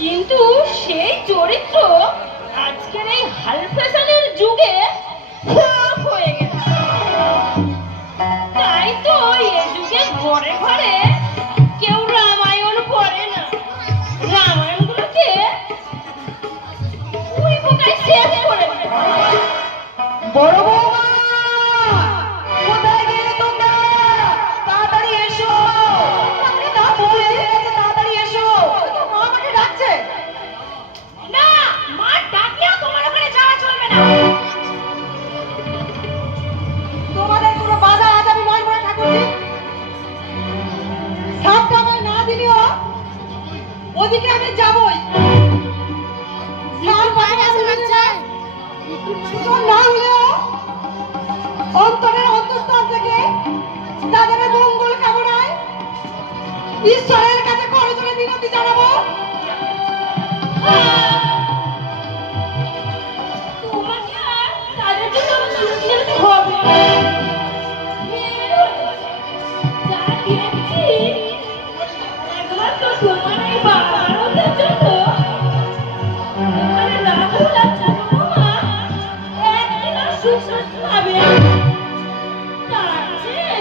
কিন্তু সেই চরিত্র আজকের এই হাল ফ্যাশনের যুগে ফ্লপ হয়ে গেছে। তাই তো এই যুগে ঘরে ঘরে কেউ রামায়ণ পড়ে না, রামায়ণগুলোকে ওই বোকায় শেষ করে দেয়। বড় বৌমা কোথায় গেলে তোমরা? তাড়াতাড়ি এসো, আমাকে না বলে গেছে তাড়াতাড়ি এসো। তো মা আমাকে ডাকছে। না, মা ডাকলেও তোমার ওখানে যাওয়া চলবে না। তোমাদের কোনো বাধা আজ আমি মানব না ঠাকুরজি। সাপটা আমায় না দিলেও ওদিকে আমি যাবই। না হলেও অন্তরের অন্তঃস্থল থেকে তাদের মঙ্গল কামনায় ঈশ্বরের কাছে করজোড়ে মিনতি জানাবো। তোমাকে আর তাদের জন্য মিনতি জানাতে হবে না। যা দিয়েছি একমাত্র তোমার এই বাবারদের জন্য। এখানে রাহুল আর চন্দ্রমা একদিন আর সুখ পাবে। তার চেয়ে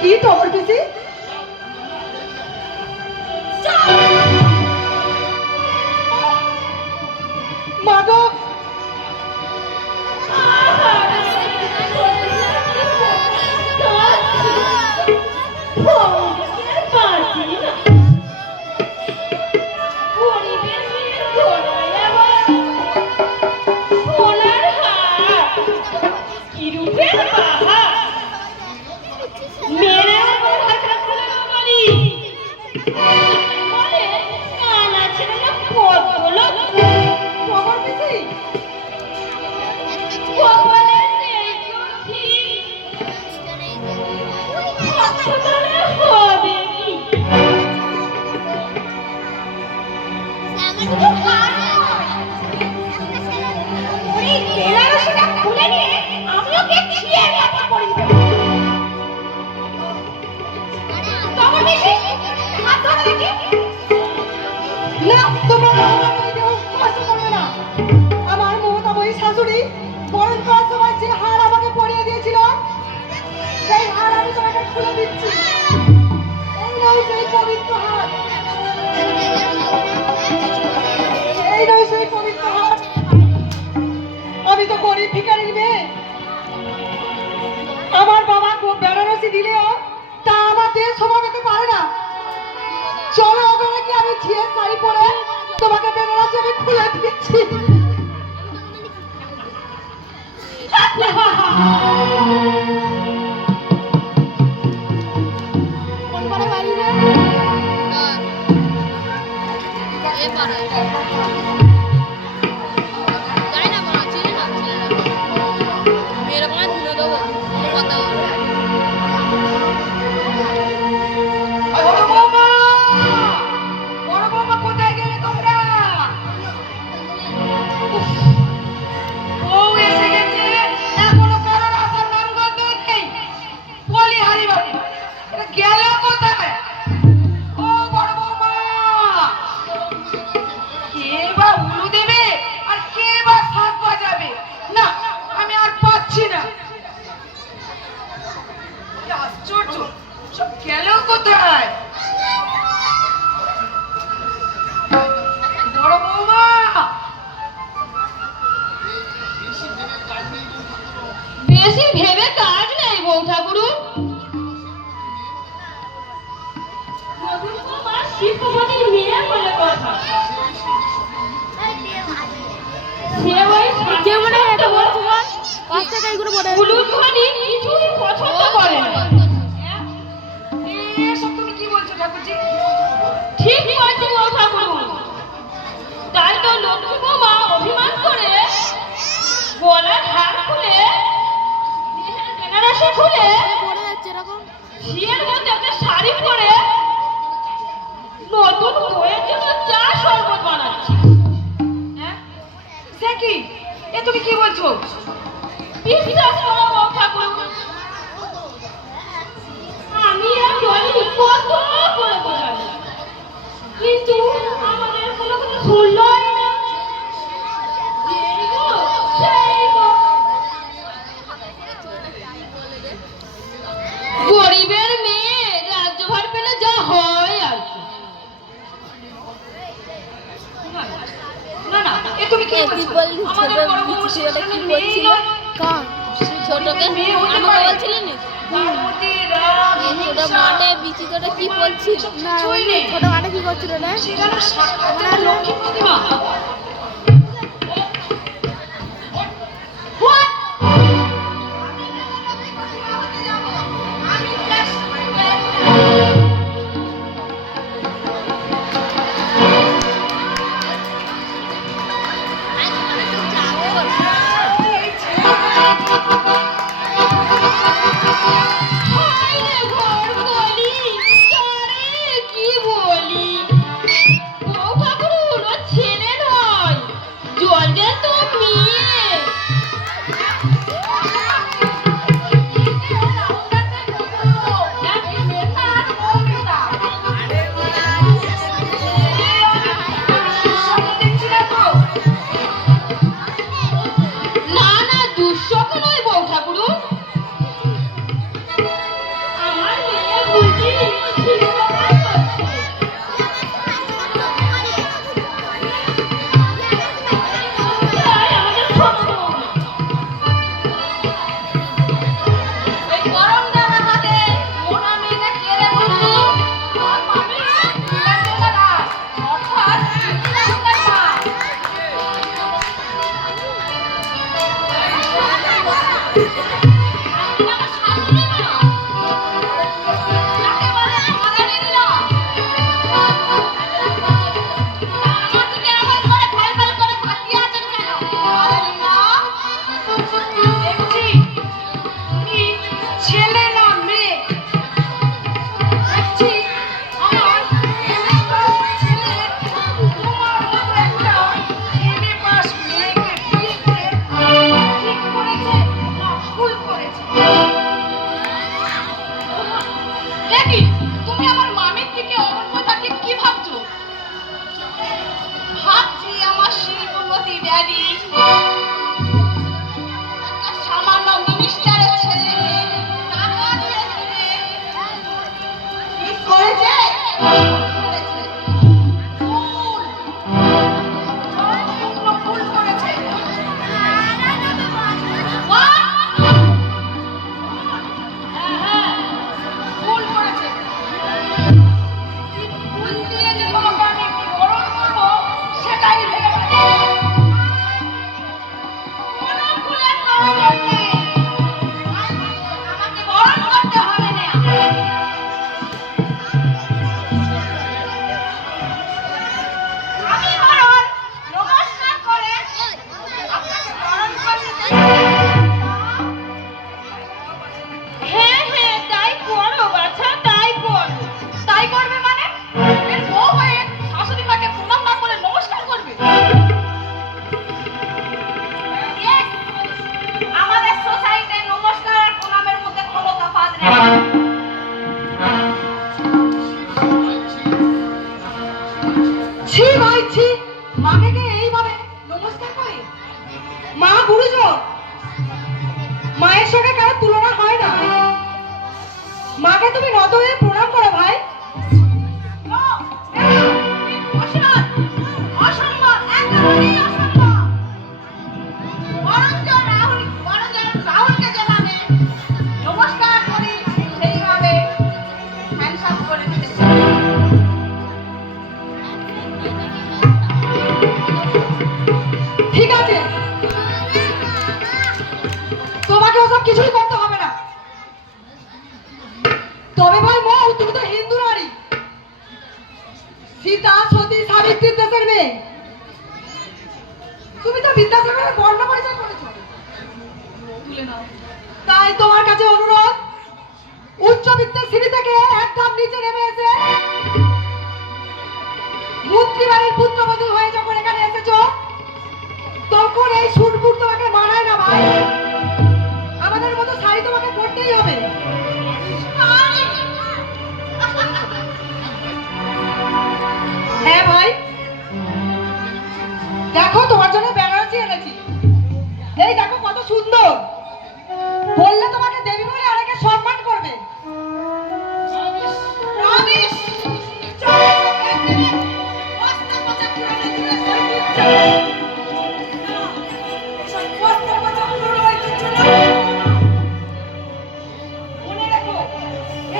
কি খবর পিসি? শুধু হার নয়, ওই বেনারসিটা খুলে নিয়ে আমি ওকে ছিঁড়ে মাথা পরিয়ে দেবো। তখন বেশি হাত ধরে দেখি। না, তোমরা আমাকে কেউ স্পর্শ করবে না। আমার মমতাময়ী শাশুড়ি বরণ করার সময় যে হার আমাকে পরিয়ে দিয়েছিল, সেই হার আমি তোমাকে খুলে দিচ্ছি। এই নয় সেই পবিত্র হার, এই নয় সেই পবিত্র হার। আমি তো গরিব ভিখারির মেয়ে। আমার বাবা বেনারসি দিলেও তা আমার দেহ শোভা পেতে পারে না। চলো ওখানে কি আমি ঝিয়ের শাড়ি পরে তোমাকে বেনারসি আমি খুলে দিচ্ছি। কোন পাড়ে বাড়ি রে? এ পাড়ায়। জানি না মনে হচ্ছে না ছেলেরা। মেয়েরা মনে হয় ধুলো দেবো। কোনো কথা বলবে না। বড় বৌমা! বড় বৌমা, কোথায় গেলে তোমরা? উফ, বউ এসে গেছে, এখনো কারোর আসার নামগন্ধ নেই। বলিহারি বাবু, এটা গেল কোথায়? ও বড় বৌমা! কে বা উলু দেবে আর কে বা শাক বাজাবে? না, আমি আর পাচ্ছি না। কি আশ্চর্য, সব গেল কোথায়? বড় বৌমা! বেশি ভেবে কাজ নেই বউ ঠাকুরু। মধুর বৌমা শিল্পপতির মেয়ে বলে কথা। সে ওই কে মনে হয় এটা বলছে বল? কাছ থেকে এইগুলো বলে উলুধ্বনি কিছুই পছন্দ করে না। এসব তুমি কি বলছো ঠাকুরজি? ঠিক বলছি বউ ঠাকুরু। তাই তো লক্ষ্মী বৌমা অভিমান করে গলার হার খুলে দেহের বেনারসি খুলে পড়ে যাচ্ছে এরকম। ঝিয়ের মধ্যে একটা শাড়ি পরে নতুন বউয়ের জন্য চা শরবত বানাচ্ছে। হ্যাঁ? সে কি? এ তুমি কি বলছো? বিশ্বাস করো বউ ঠাকুরু, আমি আর বলি কত করে বোঝাবো, কিন্তু আমাদের কোনো কথা শুনলই না। এই গো, সেই গো। গরিবের মেয়ে রাজ্যভার পেলে যা হয় আর কি। না না, এ তুমি কি তুই বলছো? বললি আমাদের ছোট বড় বউ বিচি সেটা ছেলেটা কি মেয়েই করছিল? নয়। কার? ছোটকে মেয়ে হতে আমাকে পারে। বলছিলি না? তার মধ্যে রাগ, এই ছোট হিংসা, মাঠে বিচি তোটা কি বলছিল? না, ওই ছোট মাঠে কি করছিল রে? সে যেন সাক্ষাৎ লক্ষ্মী প্রতিমা। What? হায়রে ঘর বলি, তারে কি বলি? বউ ঠাকুরুর ও ছেলে নয়। পারি? একটা সামান্য মিনিস্টারের ছেলেকে টাকা দিয়েছে, কি করেছে? করেছে। ভুল। সম্পূর্ণ ভুল করেছে। What? হ্যাঁ, ভুল করেছে। ভুল দিয়ে যে তোমাকে আমি বরণ করবো, সেটাই ভেবে গেছে। কোনো ভুলের প্রয়োজন নেই। আমাকে বরণ করতে হবে না। আমি বরং নমস্কার করে আপনাকে বরণ করতে চাই। হ্যাঁ হ্যাঁ, তাই করো বাছা, তাই করো। তাই করবে মানে? এর বউ হয়ে শাশুড়ি মাকে প্রণাম না করে নমস্কার করবে? Yes, আমাদের সোসাইটিতে নমস্কার আর প্রণামের মধ্যে কোনো তফাৎ নেই। ছি ভাই ছি, মাকে কে এইভাবে নমস্কার করে? মা গুরুজন, মায়ের সঙ্গে কারো তুলনা হয় না। মাকে তুমি নত হয়ে প্রণাম করো ভাই। No, অসম্মান, অসম্মান, একেবারেই অসম্মান। বরঞ্চ রাহুলকে যেভাবে নমস্কার করি, সেইভাবে হ্যান্ডশাক করে দিতে চাই। ঠিক আছে, তোমাকে ওসব কিছুই করতে হবে না। তবে ভাই মৌ, তুমি তো হিন্দু নারী, সীতা সতী সাবিত্রীর দেশের মেয়ে। তুমি তো বিদ্যাসাগরের বর্ণ পরিচয় করেছো। তাই তোমার কাছে অনুরোধ, উচ্চবিত্তের সিঁড়ি থেকে এক ধাপ নিচে নেমে এসে মন্ত্রীবাড়ির পুত্রবধূ হয়ে যখন এখানে এসেছো, তখন এই সুটবুট তোমাকে মানায় না ভাই। আমাদের মতো শাড়ি তোমাকে পরতেই হবে। হ্যাঁ ভাই, দেখো তোমার জন্য বেনারসি এনেছি। এই দেখো কত সুন্দর। বললে তোমাকে দেবী বলে অনেকে সম্মান করবে। রমেশ, চল এখানে। বস্তা পচা পুরনো dress ঐতিহ্য। না, এসব বস্তা পচা পুরনো ঐতিহ্য নয়। মনে রেখো,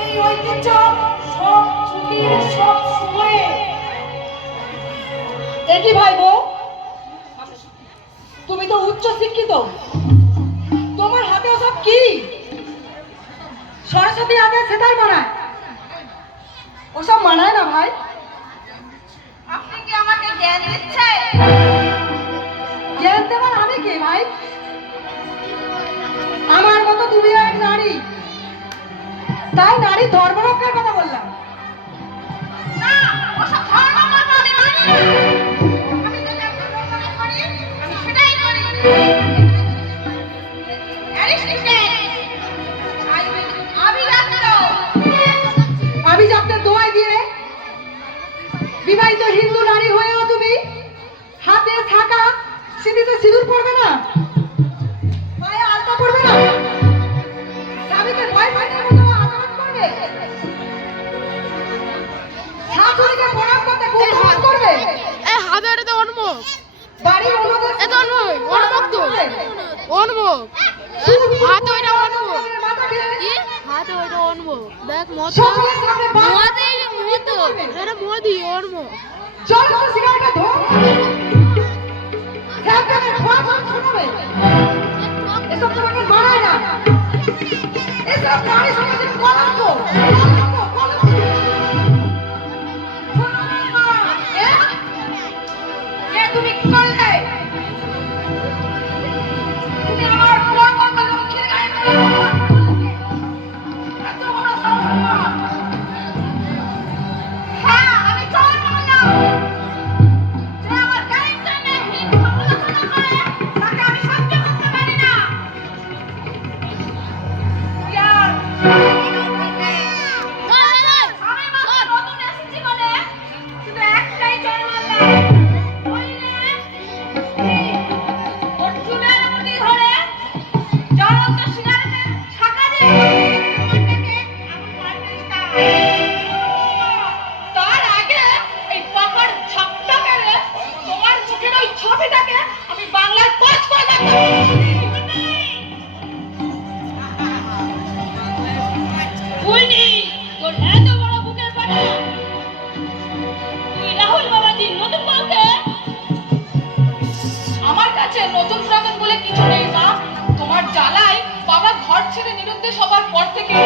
এই ঐতিহ্য সব যুগের সব সময়ে। একই ভাই বউ, তুমি তো উচ্চ শিক্ষিত, তোমার হাতে ওসব কি? সরস্বতী হাতে সেটাই মানায়, ওসব মানায় না ভাই। আপনি কি আমাকে জ্ঞান দিচ্ছেন? জ্ঞান দেবার আমি কে ভাই? আমার মতো তুমিও এক নারী, তাই নারী ধর্ম রক্ষার কথা বললাম। না, ওসব ধর্ম মর্ম আমি মানি না। আমি যেটা ভালো মনে করি, আমি সেটাই করি। অ্যারিস্টটল, আভিজাত্যের দোহাই দিয়ে বিবাহিত হিন্দু নারী হয়েও তুমি হাতে থাকা সিঁথিতে সিঁদুর পরবে না, পায়ে আলতা পরবে না, স্বামীকে ভয় পাইনের মতো আচরণ করবে, শাশুড়িকে প্রণাম করতে কুণ্ঠবোধ করবে, এই হাতে এটা তো অন্মুখ। বাড়ির অন্যদের এ তো অন্মুখ, অন্মুখ তো। অন্মুখ। হাতে ওইটা অন্মুখ। মাথা খেয়ে কি? হাতে ওইটা অন্মুখ। দেখ মদ। সকলের সামনে মদই মদ তো। এটা মদই অন্মুখ। চল চল সিগারেটটা ধর, স্যাপটাকে খোয়া খোয়া শোনাবে। এসব তোমাকে মানায় না, এসব নারী সমাজের কলঙ্ক, কলঙ্ক, কলঙ্ক। তুমি কি করলে? তুমি আমার বুড়ো বাবা লক্ষ্মীর গায়ে পড়ে এত বড় সাহস! হ্যাঁ, আমি চোর বললাম। যে আমার গায়ের জন্য হীন সমালোচনা করে, তাকে আমি সহ্য করতে পারি না। ইয়ার ছেড়ে নিরুদ্দেশ হবার পর থেকে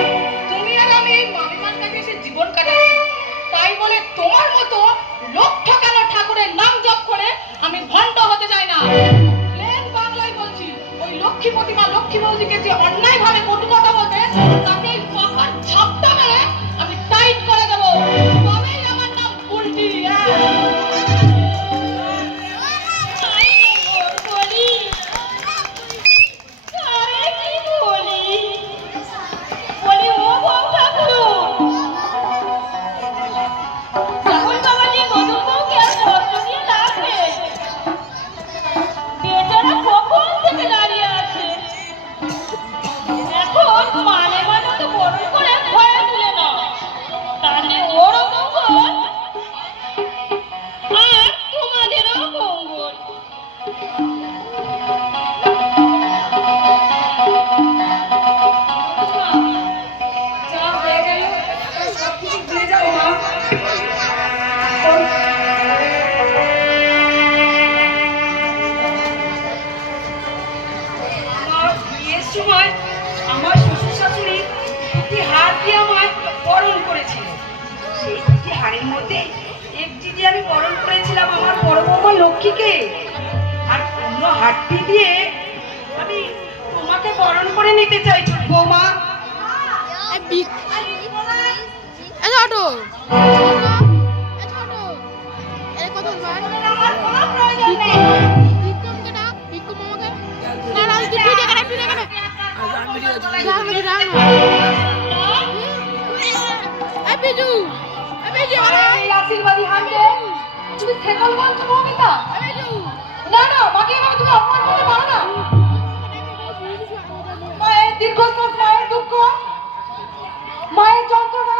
তুমি আর আমি এই মামিমার কাছে এসে জীবন কাটাচ্ছি। তাই বলে তোমার মতো লোক ঠকানো ঠাকুরের নাম জপ করে আমি ভণ্ড হতে চাই না। প্লেন বাংলায় বলছি, ওই লক্ষ্মী প্রতিমা লক্ষ্মী বৌদিকে যে অন্যায় ভাবে কটু কথা বলবে তাকে এই পাকার ঝাপটা মেরে আমি টাইট করে দেবো। তবেই আমার নাম উল্টি। বলি আরে কি বলি বলি ও বউ ঠাকুর রাহুল বাবাজি নতুন বউকে আর কষ্ট দিয়ে ডাকবে বেচারা কখন থেকে দাঁড়িয়ে আছে এখন মানে মানে তো বড় করে ভয়ে তুলে নাও তাহলে ওরও মঙ্গল আর তোমাদেরও মঙ্গল। যা হয়ে গেল সবকিছু ভুলে যাও মা। আমার বিয়ের সময় আমার শ্বশুর শাশুড়ি দুটি হার দিয়ে আমায় বরণ করেছিল। সেই দুটি হারের মধ্যে একটি দিয়ে আমি বরণ করেছিলাম আমার বড় বৌমা লক্ষ্মীকে, আর অন্য হারটি দিয়ে আমি তোমাকে বরণ করে নিতে চাই ছোট বৌমা। আমার কোনো প্রয়োজন নেই। এই আশীর্বাদী হাতে তুমি থেকল বলছো মমিতা? না না, মাকে এভাবে তুমি অপমান করতে পারো না। মায়ের দীর্ঘশ্বাস, মায়ের দুঃখ, মায়ের যন্ত্রণা,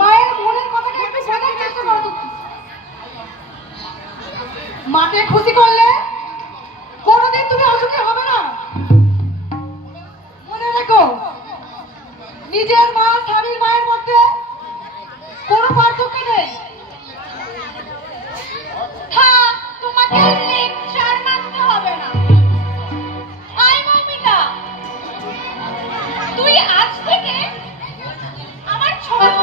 মায়ের মনের কথাকে একটু বোঝার চেষ্টা করো। মাকে খুশি করলে কোনোদিন তুমি অসুখী হবে না। মনে রেখো, নিজের মা স্বামীর মায়ের মধ্যে কোনো পার্থক্য নেই। হ্যাঁ, তোমাকে লেকচার মারতে হবে না। আই মমিতা, তুই আজ থেকে আমার ছোট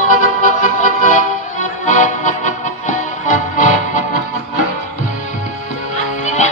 আজ থেকে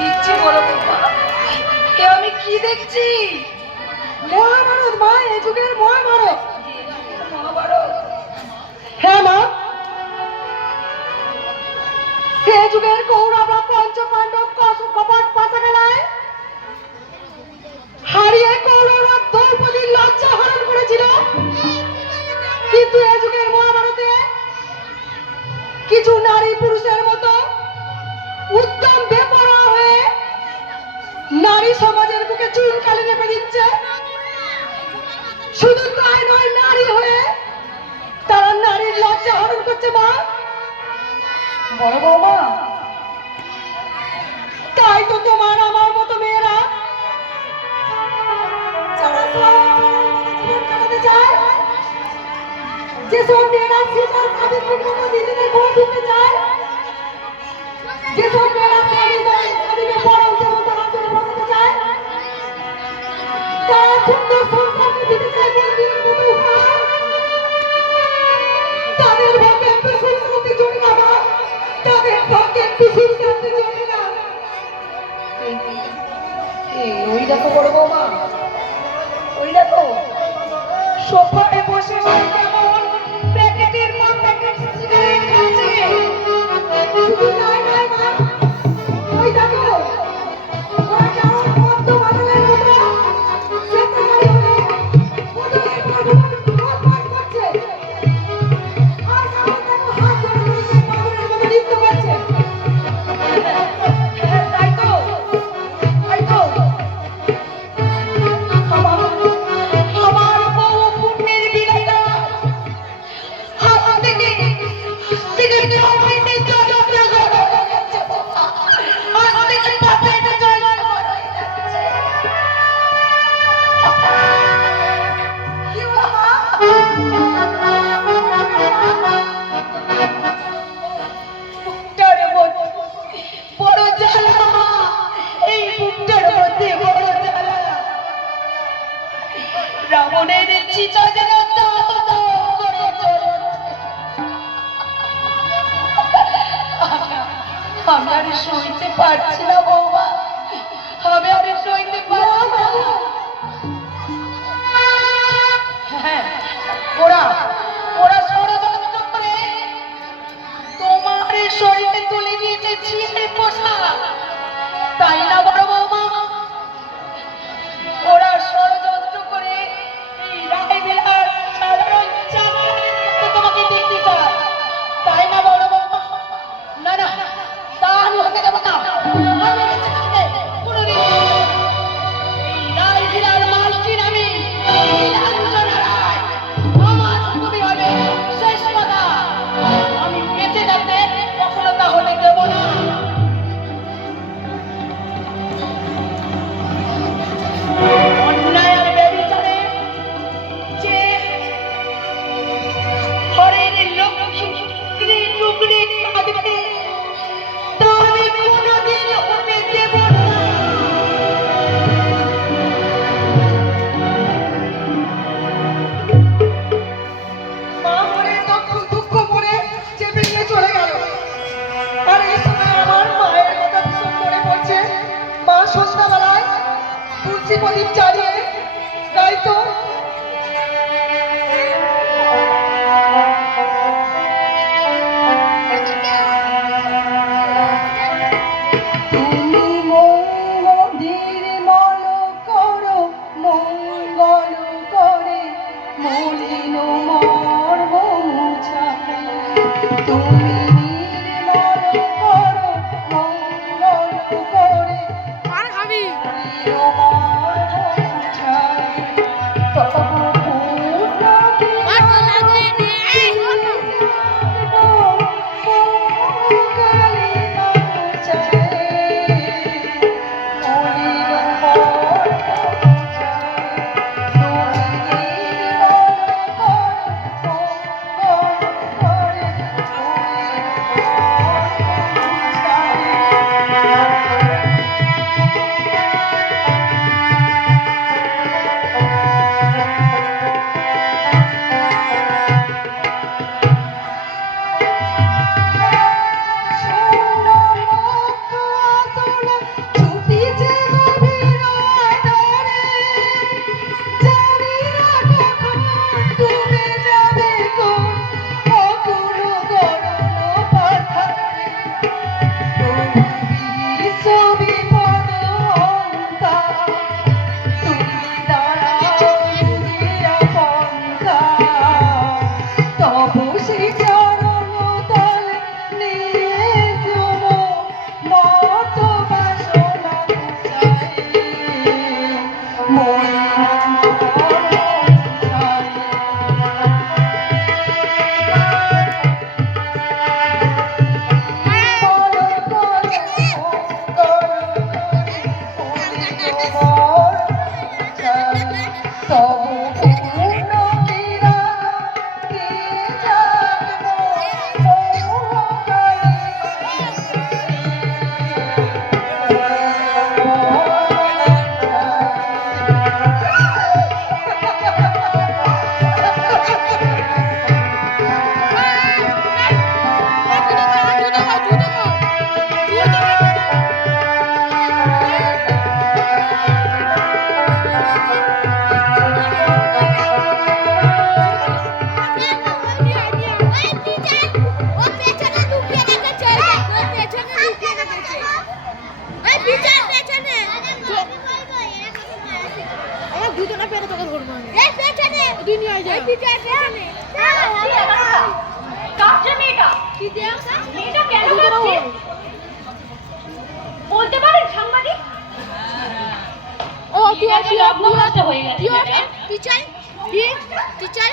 দেখছি বলো বাবা, আমি কি দেখছি? মহাভারত মা, এই যুগের মহাভারত। মহাভারত, হ্যাঁ মা, এই যুগের কৌরবরা পঞ্চ পাণ্ডব কপট পাশা খেলায় হারিয়ে কৌরবরা দ্রৌপদীর লজ্জা হরণ করেছিল। কিন্তু এই যুগের মহাভারতে কিছু নারী পুরুষের মতো উদ্যম বেপরোয়া হয়ে নারী সমাজের বুকে চুনকালি নেপে দিচ্ছে। শুধু তাই নয়, নারী হয়ে তারা নারীর লজ্জা হরণ করছে মা। বড় বৌমা, তাই তো তোমার আমার মতো মেয়েরা যারা জীবন কাটাতে চায়, যেসব মেয়েরা সীতার সাবিত্রীর মতো নিজেদের ঘরে ঢুকতে চায়, যেসব মেয়েরা স্বামীকে বড় উঠে মতো হাতুড়ে বসাতে চায়, তারা সুন্দর সংসারকে দিতে চায় মন্দিরের মতো উপহার। তাদের ভাগ্যে একটু সুন্দরতে জড়ি না মা, তাদের ভাগ্যে একটু সুন্দরতে জড়ি না। ওই দেখো বড় বৌমা, ওই দেখো সোফায় বসে কেমন প্যাকেটের পর প্যাকেট সিগারেট খাচ্ছে। শুধু তাই নয় মা, ওই দেখো ওরা কেমন মদ্য বাদলের মতো স্বেচ্ছাচারী হয়ে বোতলের পর বোতল মদ পান করছে। আর কেমন দেখো হাত ধরে ধরে পাগলের মতো নৃত্য করছে। তাই তো, তাই তো আমার বউ পুণ্যের বিলাটা হাত থেকে সিগারেট খাওয়াইতে চলে যাচ্ছে। আর ওদিকে পাতাটা চলে যাচ্ছে। কি বাবা, বুকটার মধ্যে বড় জ্বালা, এই বুকটার মধ্যে বড় জ্বালা। রাবণের চিতা যেন দাও দাও করে জ্বলছে। আমি আর সইতে পারছি না বৌমা, আমি আর সইতে পারছি না। হ্যাঁ, ওরা ওরা ষড়যন্ত্র করে তোমার শরীরে তুলে দিয়েছে ছিঁড়ে পোষা, তাই না বড় বৌমা? ওরা ষড়যন্ত্র করে এই রায়বিলার সাধারণ চাকরির মধ্যে তোমাকে দেখতে চায়, তাই না বড় বৌমা? না না, তা আমি হতে দেবো না। আমি বেঁচে থাকতে কোনোদিন এই রায়বিলার মালকিন আমি নীলাঞ্জনা রায়, আমার তুমি হবে শেষ কথা। আমি বেঁচে থাকতে কখনো তা হতে দেবো না। অন্যায় আর ব্যভিচারে যে হরের লক্ষ্মী টুকরে কাঁদবে, তা আমি কোনোদিন হতে দেব না। মা মরে দুঃখ করে চেপে নিয়ে চলে গেল। আর এই সময় আমার মায়ের কথা ভীষণ মনে পড়ছে। মা সন্ধ্যাবেলায় তুলসী প্রদীপ জ্বালিয়ে গাইতো, তুমি নির্মল করো মঙ্গল করে মলিন মর্ম মুছাই। তুমি নির্মল করো মঙ্গল করে আর খাবি মলিন মর্ম মুছাই। তুই নিয়ে আয় যা কাঁদছে মেয়েটা। মেয়েটা কেন কাঁদছে? বলতে পারেন সাংবাদিক? ও তুই মেয়েটা লগ্নভ্রষ্ট হয়ে গেছে ম্যাডাম। তুই চাই তুই চাই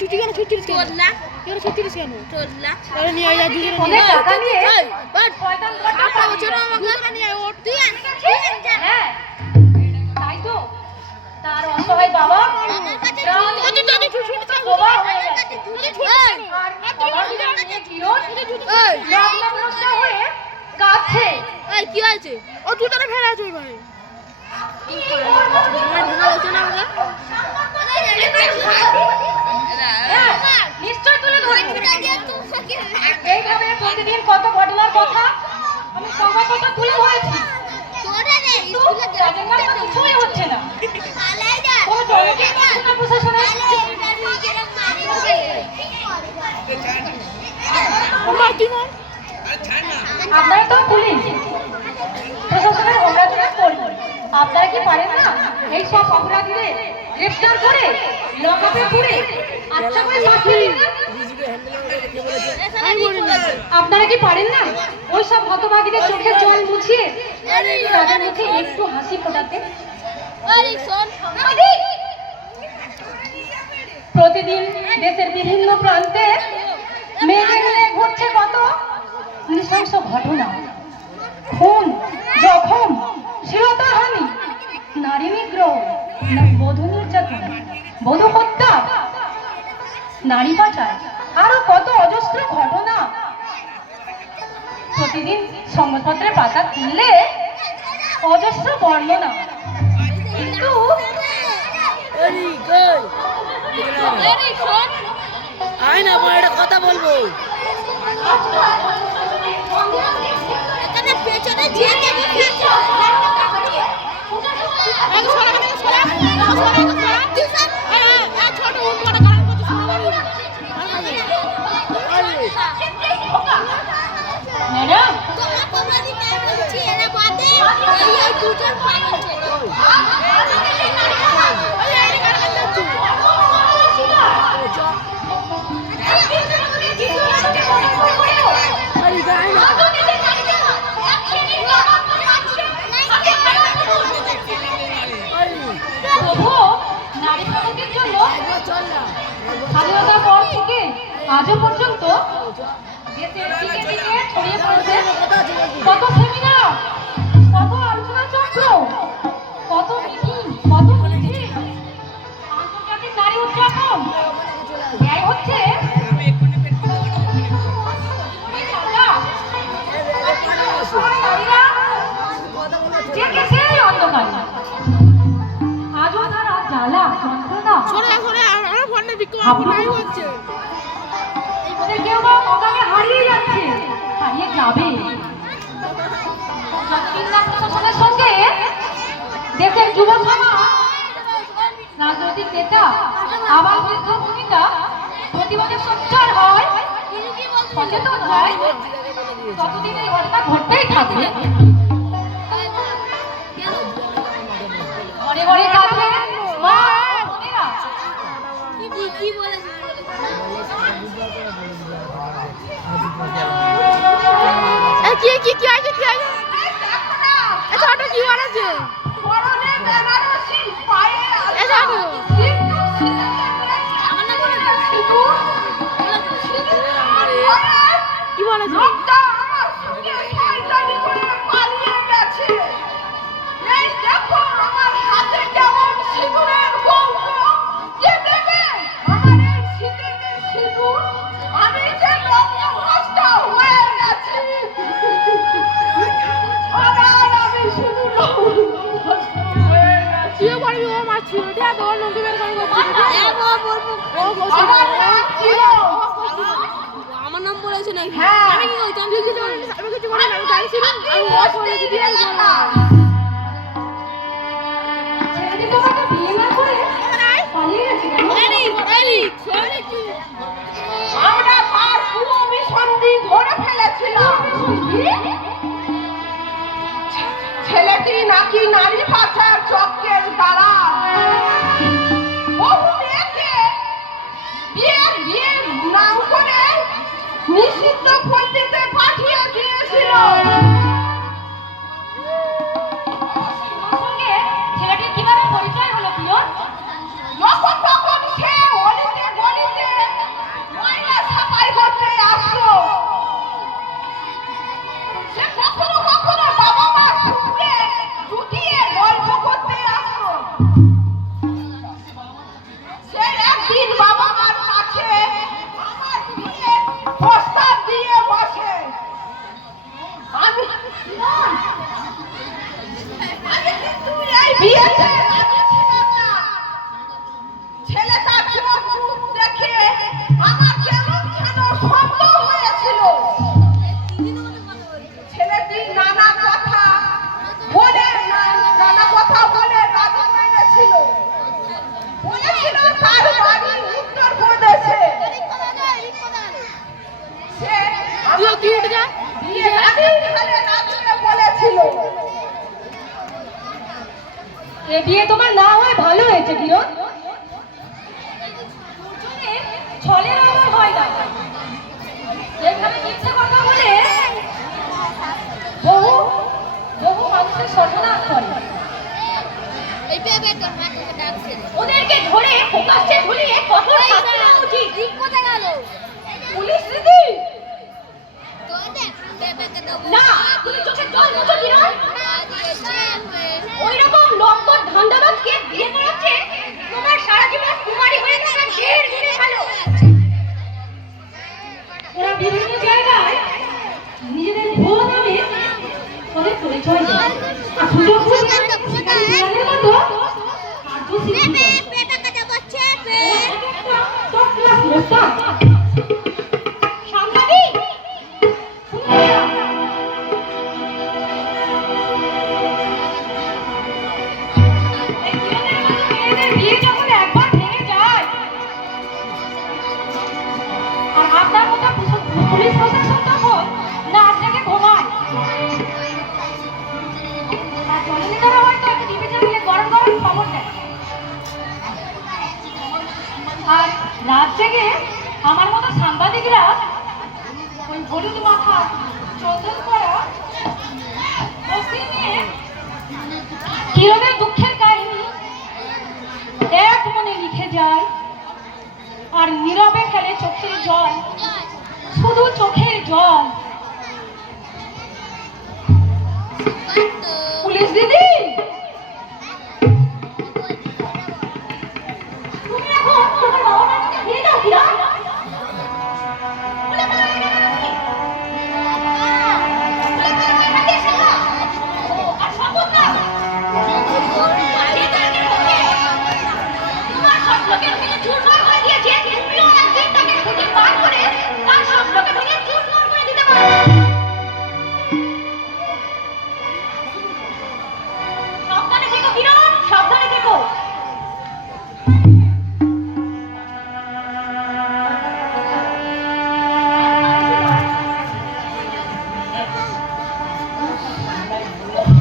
তুই কেন ছুটিস কেন কেন ছুটিস কেন তাহলে নিয়ে আয় যা দুজনে ফোনে টাকা নিয়ে বাট শয়তান করতে সাতটা হয়। বছর আমাকে নিয়ে আয় ওর তুই হ্যাঁ, তাই তো। তার অসহায় বাবা বোবা হয়ে গেছে। আর সবার নিয়ে ফিরোজ লগ্নভ্রষ্ট হয়ে কাঁদছে। এই কি হয়েছে ও তুই তারা ফেলে আছে ওই ভাই হ্যাঁ, নিশ্চয় তুলে ধরবো। এইভাবে প্রতিদিন কত ঘটনার কথা আমি সংবাদপত্র তুলে ধরেছি, কিন্তু তাদের নামে কিছুই হচ্ছে না। কোনো জবাবই পাচ্ছে না প্রশাসনের। আপনারা তো পুলিশ প্রশাসনের অপরাধীরা করবেন, আপনারা কি পারেন না এই সব অপরাধীদের গ্রেফতার করে লকআপে পুরে আচ্ছা করে শাস্তি দিতে? আপনারা কি পারেন না ওই সব হতভাগীদের চোখের জল মুছিয়ে তাদের মুখে একটু হাসি ফোটাতে? প্রতিদিন দেশের বিভিন্ন প্রান্তে মেয়েদের নিয়ে ঘটছে কত নৃশংস ঘটনা, খুন, জখম, শ্লীলতাহানি, নারী নিগ্রহ, বধূ নির্যাতন, বধূ হত্যা, নারী পাচার, আরো কত অজস্র ঘটনা। প্রতিদিন সংবাদপত্রের পাতা খুললে অজস্র বর্ণনা, কিন্তু আয় না আমার একটা কথা বলবো এখানে পেছনে যে ম্যাডাম তবুও নারী প্রগতির জন্য স্বাধীনতার পর থেকে আজও পর্যন্ত দেশের দিকে দিকে ছড়িয়ে পড়েছে কত সেমিনার, কত আলোচনা চক্র, কত মিটিং, কত মিছিল, আন্তর্জাতিক নারী উদযাপন। ব্যয় হচ্ছে নারীরা জেগে সেই অন্ধকারে আজও তারা জ্বালা যন্ত্রণা ওদের কেউ বা অকামে হারিয়ে যাচ্ছে, হারিয়ে যাবে। যতদিন না প্রশাসনের সঙ্গে দেশের যুব সমাজ, রাজনৈতিক নেতা, আবার বৃদ্ধ ভূমিকা প্রতিবাদে সোচ্চার হয়, সচেতন হয়, ততদিন এই ঘটনা ঘটতেই থাকবে। ঘরে ঘরে কাঁদবে মা বোনেরা। কি বলেছে কি আছে কি আছে আচ্ছা ওটা কি বানাচ্ছে পরনে বেনারসি পায়ে আচ্ছা কি বানাচ্ছে লোকটা আমার সঙ্গে শয়তানি করে পালিয়ে গেছে। এই দেখো আমার হাতে কেমন সিঁদুরের কৌটো, কে দেবে আমার এই সিঁদুরের সিঁদুর? আমি যে লগ্নভ্রষ্ট হয়ে গেছি, আবার আমি শুধু লগ্নভ্রষ্ট হয়ে গেছি। তুইও পারবি ও মাছ ছিল ঠিক আছে ওর লঙ্কি বের করে আমার নাম বলেছে নাকি হ্যাঁ। আমি কি করতাম তুই কিছু বলিস আমি কিছু বলি না আমি গাড়ি ছিল আমি ও বলে দিদি আর ছেলেটি তোমাকে বিয়ে না করে পালিয়ে গেছে কেন? আমরা তার পুরো মিশনটি ধরে ফেলেছিলাম। ছেলেটি নাকি নারী পাচার চক্রের দ্বারা নিষিদ্ধ পল্লীতে পাঠিয়ে দিয়েছিল। সঙ্গে ছেলেটির কিভাবে পরিচয় হলো প্রিয়? যখন তখন সে অলিতে গলিতে ময়লা সাফাই করতে আসলো। সে কখনো কখনো বাবা মার সঙ্গে লুকিয়ে গল্প করতে আসলো। সে একদিন বাবা মার কাছে আমার বিয়ের প্রস্তাব দিয়ে বসে। আমি কিন্তু এই বিয়েতে রাজি ছিলাম না। ছেলেটার চোখ মুখ দেখে আমার কেমন যেন সন্দেহ হয়েছিল। ছেলেটি নানা কথা বলে রাজি হয়েছিল। বলেছিল তার বাড়ি উত্তরপ্রদেশে। সে আমাকে বিয়ে বাড়ির ঢালে নাচতে বলেছিল। এ বিয়ে তোমার না হয় ভালো হয়েছে প্রিয়। ছলের অভাব হয় না। এখানে মিথ্যে কথা বলে বহু বহু মানুষের সর্বনাশ করে। ওদেরকে ধরে প্রকাশ্যে ঝুলিয়ে কঠোর শাস্তি দেওয়া উচিত। পুলিশ দিদি না, তুমি চোখের জল মুছো দিও। ওইরকম লম্পট ধান্দাবাজকে বিয়ে করাচ্ছে তোমার সারা জীবন কুমারী হয়ে থাকা ঢের গুণে ভালো। ওরা বিভিন্ন জায়গায় নিজেদের ভুয়ো নামে ওদের পরিচয় দেয়। আর সুযোগ বুঝে বিড়ালের মতো কার্যসিদ্ধি করে। ওরা একটা top class লোকটা। সাংবাদিক, শুনুন না। এই ছেলেদের মতো মেয়েদের বিয়ে যখন একবার ভেঙে যায়, আর আপনার মতো পুলিশ প্রশাসন তখন নাচ জেগে ঘুমায়। আর জননেতারা হয়তো একটা টিভি চ্যানেলে গরম গরম খবর দেয়। আর রাত জেগে আমার মতো সাংবাদিকরা ওই হলুদ মাথা চন্দন করা বসি নিয়ে কিরণের দুঃখের কাহিনী এক মনে লিখে যায়। আর নীরবে ফেলে চোখের জল, শুধু চোখের জল। পুলিশ দিদি তুমি এখন তোমার বাবা মার কাছে ফিরে যাও কিরা। আর শপথ না, তোমার সব লোকের ভেঙে চুরমার করে দিয়েছে। তুমিও একদিন তাকে খুঁজে বার করে তার সব লোকে ভেঙে চুরমার করে দিতে পারো। সাবধানে থেকো কিরণ, সাবধানে থেকো।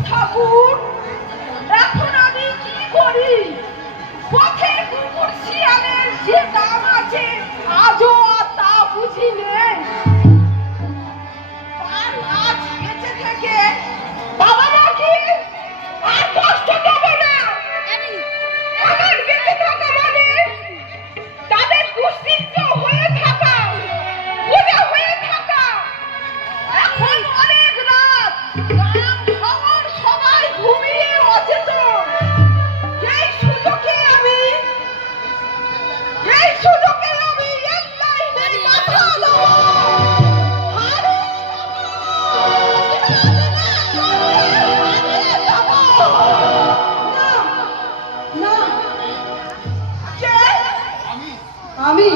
ঠাকুর, এখন আমি কি করি? পথে কুকুর শিয়ালের যে দাম আছে আজও আর তা বুঝি নেই। আর আজ বেঁচে থেকে বাবা মাকে আর কষ্ট দেবো না। আমার বেঁচে থাকা মানে তাদের দুশ্চিন্ত হয়ে থাকা, বোঝা হয়ে থাকা। এখন অনেক রাত, গ্রাম শহর সবাই ঘুমিয়ে অচেতন। এই সুযোগে আমি এই লাইনে মাথা দেবো। আমি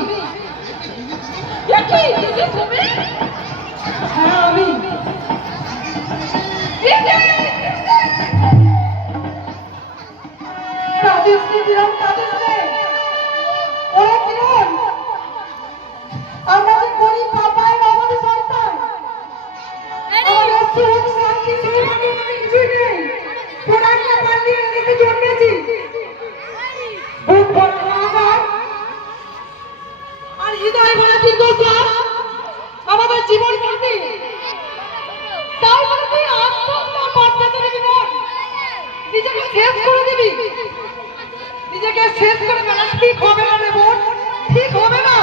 দেখি দিদি তুমি হ্যাঁ আমি কাঁদিস নি কিরণ, কাঁদিস নে। ওরে কিরণ, আমরা যে গরিব বাবাই আমাদের সন্তান। আমাদের সুখ শান্তি সুখ কিছুই নেই। তোরা না পারলি এদিকে জন্মেছি। বুক ভরা হাহাকার আর হৃদয় ভরা দীর্ঘশ্বাস আমাদের শেষ করে ফেলা ঠিক হবে না রে বোন, ঠিক হবে না।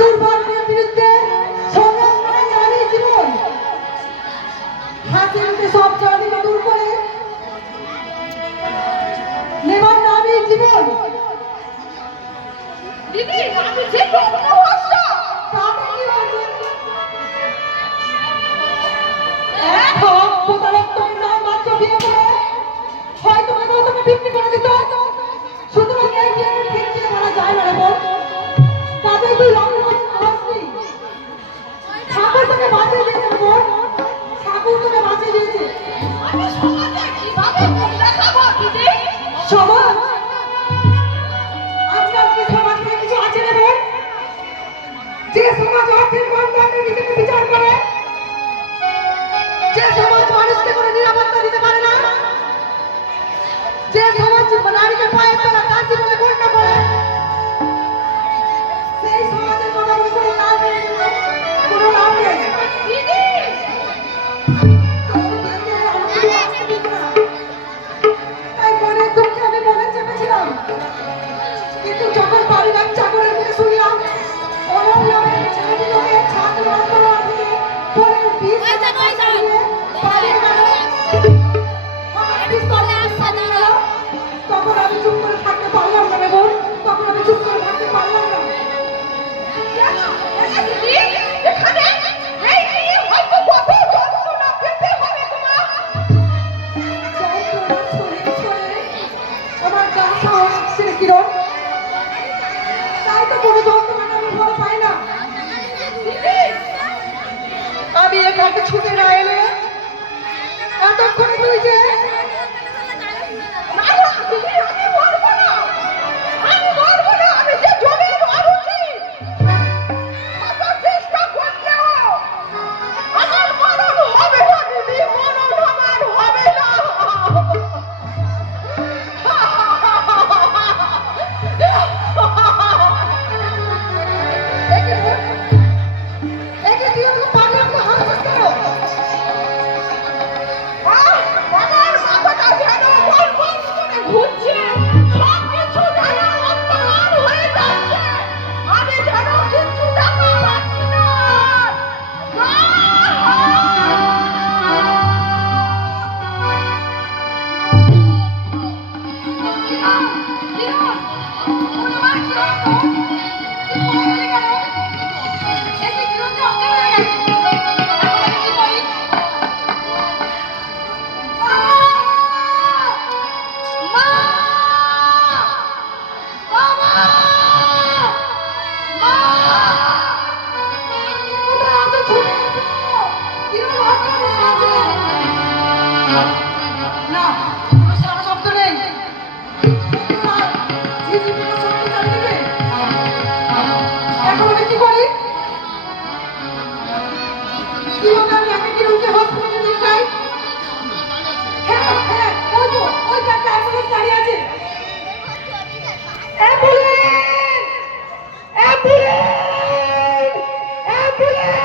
দুর্ভাগ্যের বিরুদ্ধে সংগ্রাম করে নারী জীবন, হাতে হাতে সব জয়নিকা দূর করে নেবার নারী জীবন। দিদি আমি যে কষ্ট তাতে কি হয়েছে? এখন প্রতারক তোর নাম মাত্র বিয়ে করে হয়তো কেউ তোকে বিক্রি করে দিত, সুতরাং এই বিয়েকে ঠিক করে মারা যায় না রে বোন। কাজেই তুই রঙ আসবি, ঠাকুর তোকে বাঁচিয়ে দিয়েছে রে বোন, ঠাকুর তোকে বাঁচিয়ে দিয়েছে। আমি সমাজে কিভাবে মুখ দেখাবো দিদি? সমাজ, আজকাল কি সমাজ বলে কিছু আছে রে বোন? যে সমাজ অর্থের মানদণ্ডে নিজেকে বিচার করে, যে সমাজ মানুষকে কোনো নিরাপত্তা দিতে পারে না, যে সমাজ নারীকে পায়ের তলা কাঁচি বলে গণ্য করে, সেই সমাজের কথা বলে কোনো লাভ নেই, কোনো লাভ নেই। দিদি তাই মনে দুঃখে আমি মনে চেপেছিলাম, কিন্তু যখন বাড়ির এক চাকরের মুখে শুনলাম ওনার নামে ছেলেটি হয়ে ছাত্র আন্দোলন দিয়ে ফোনের বিষ পালিয়ে গেল, আমার বিস্তর পালিয়ে গেল, তখন আমি চুপ করে থাকতে পারলাম না রে বোন, তখন আমি চুপ করে থাকতে পারলাম না। কেন? দিদি এখানে এই নিয়ে হয়তো কত যন্ত্রণা পেতে হবে তোমার। যন্ত্রণা শরীর শরীরে আমার গা খাওয়া লাগছে রে কিরণ, তাই তো কোনো যন্ত্রণা আমি ভয় পাই না। দিদি আমি এখানে ছুটে না এলে এতক্ষণে তুই যে না না দিদি আমি মরবো না, আমি মরবো না, আমি যে জমির মারুছি কত চেষ্টা করলেও আমার মরণ হবে না দিদি, মরণ আমার হবে না। একে তুই আমাকে পাগলাম না হাসছিস কেন? আমার মাথাটা যেন গলগল করে ঘুরছে, সবকিছু যেন অন্ধকার হয়ে যাচ্ছে, আমি যেন কিছু দেখা পাচ্ছি না। কোথায় এত ছুটে এসো? কিরণ অজ্ঞান হয়ে গেছে। না, কোনো সারা শব্দ নেই। না, ঝিঝিপিটা সত্যি চারিদিকে। এখন আমি কি করি? কিভাবে আমি একা কিরণকে হসপিটালে নিয়ে যাই? হ্যাঁ, হ্যাঁ, ওই তো, ওই যে একটা অ্যাম্বুলেন্স দাঁড়িয়ে আছে। অ্যাম্বুলেন্স! অ্যাম্বুলেন্স! অ্যাম্বুলেন্স!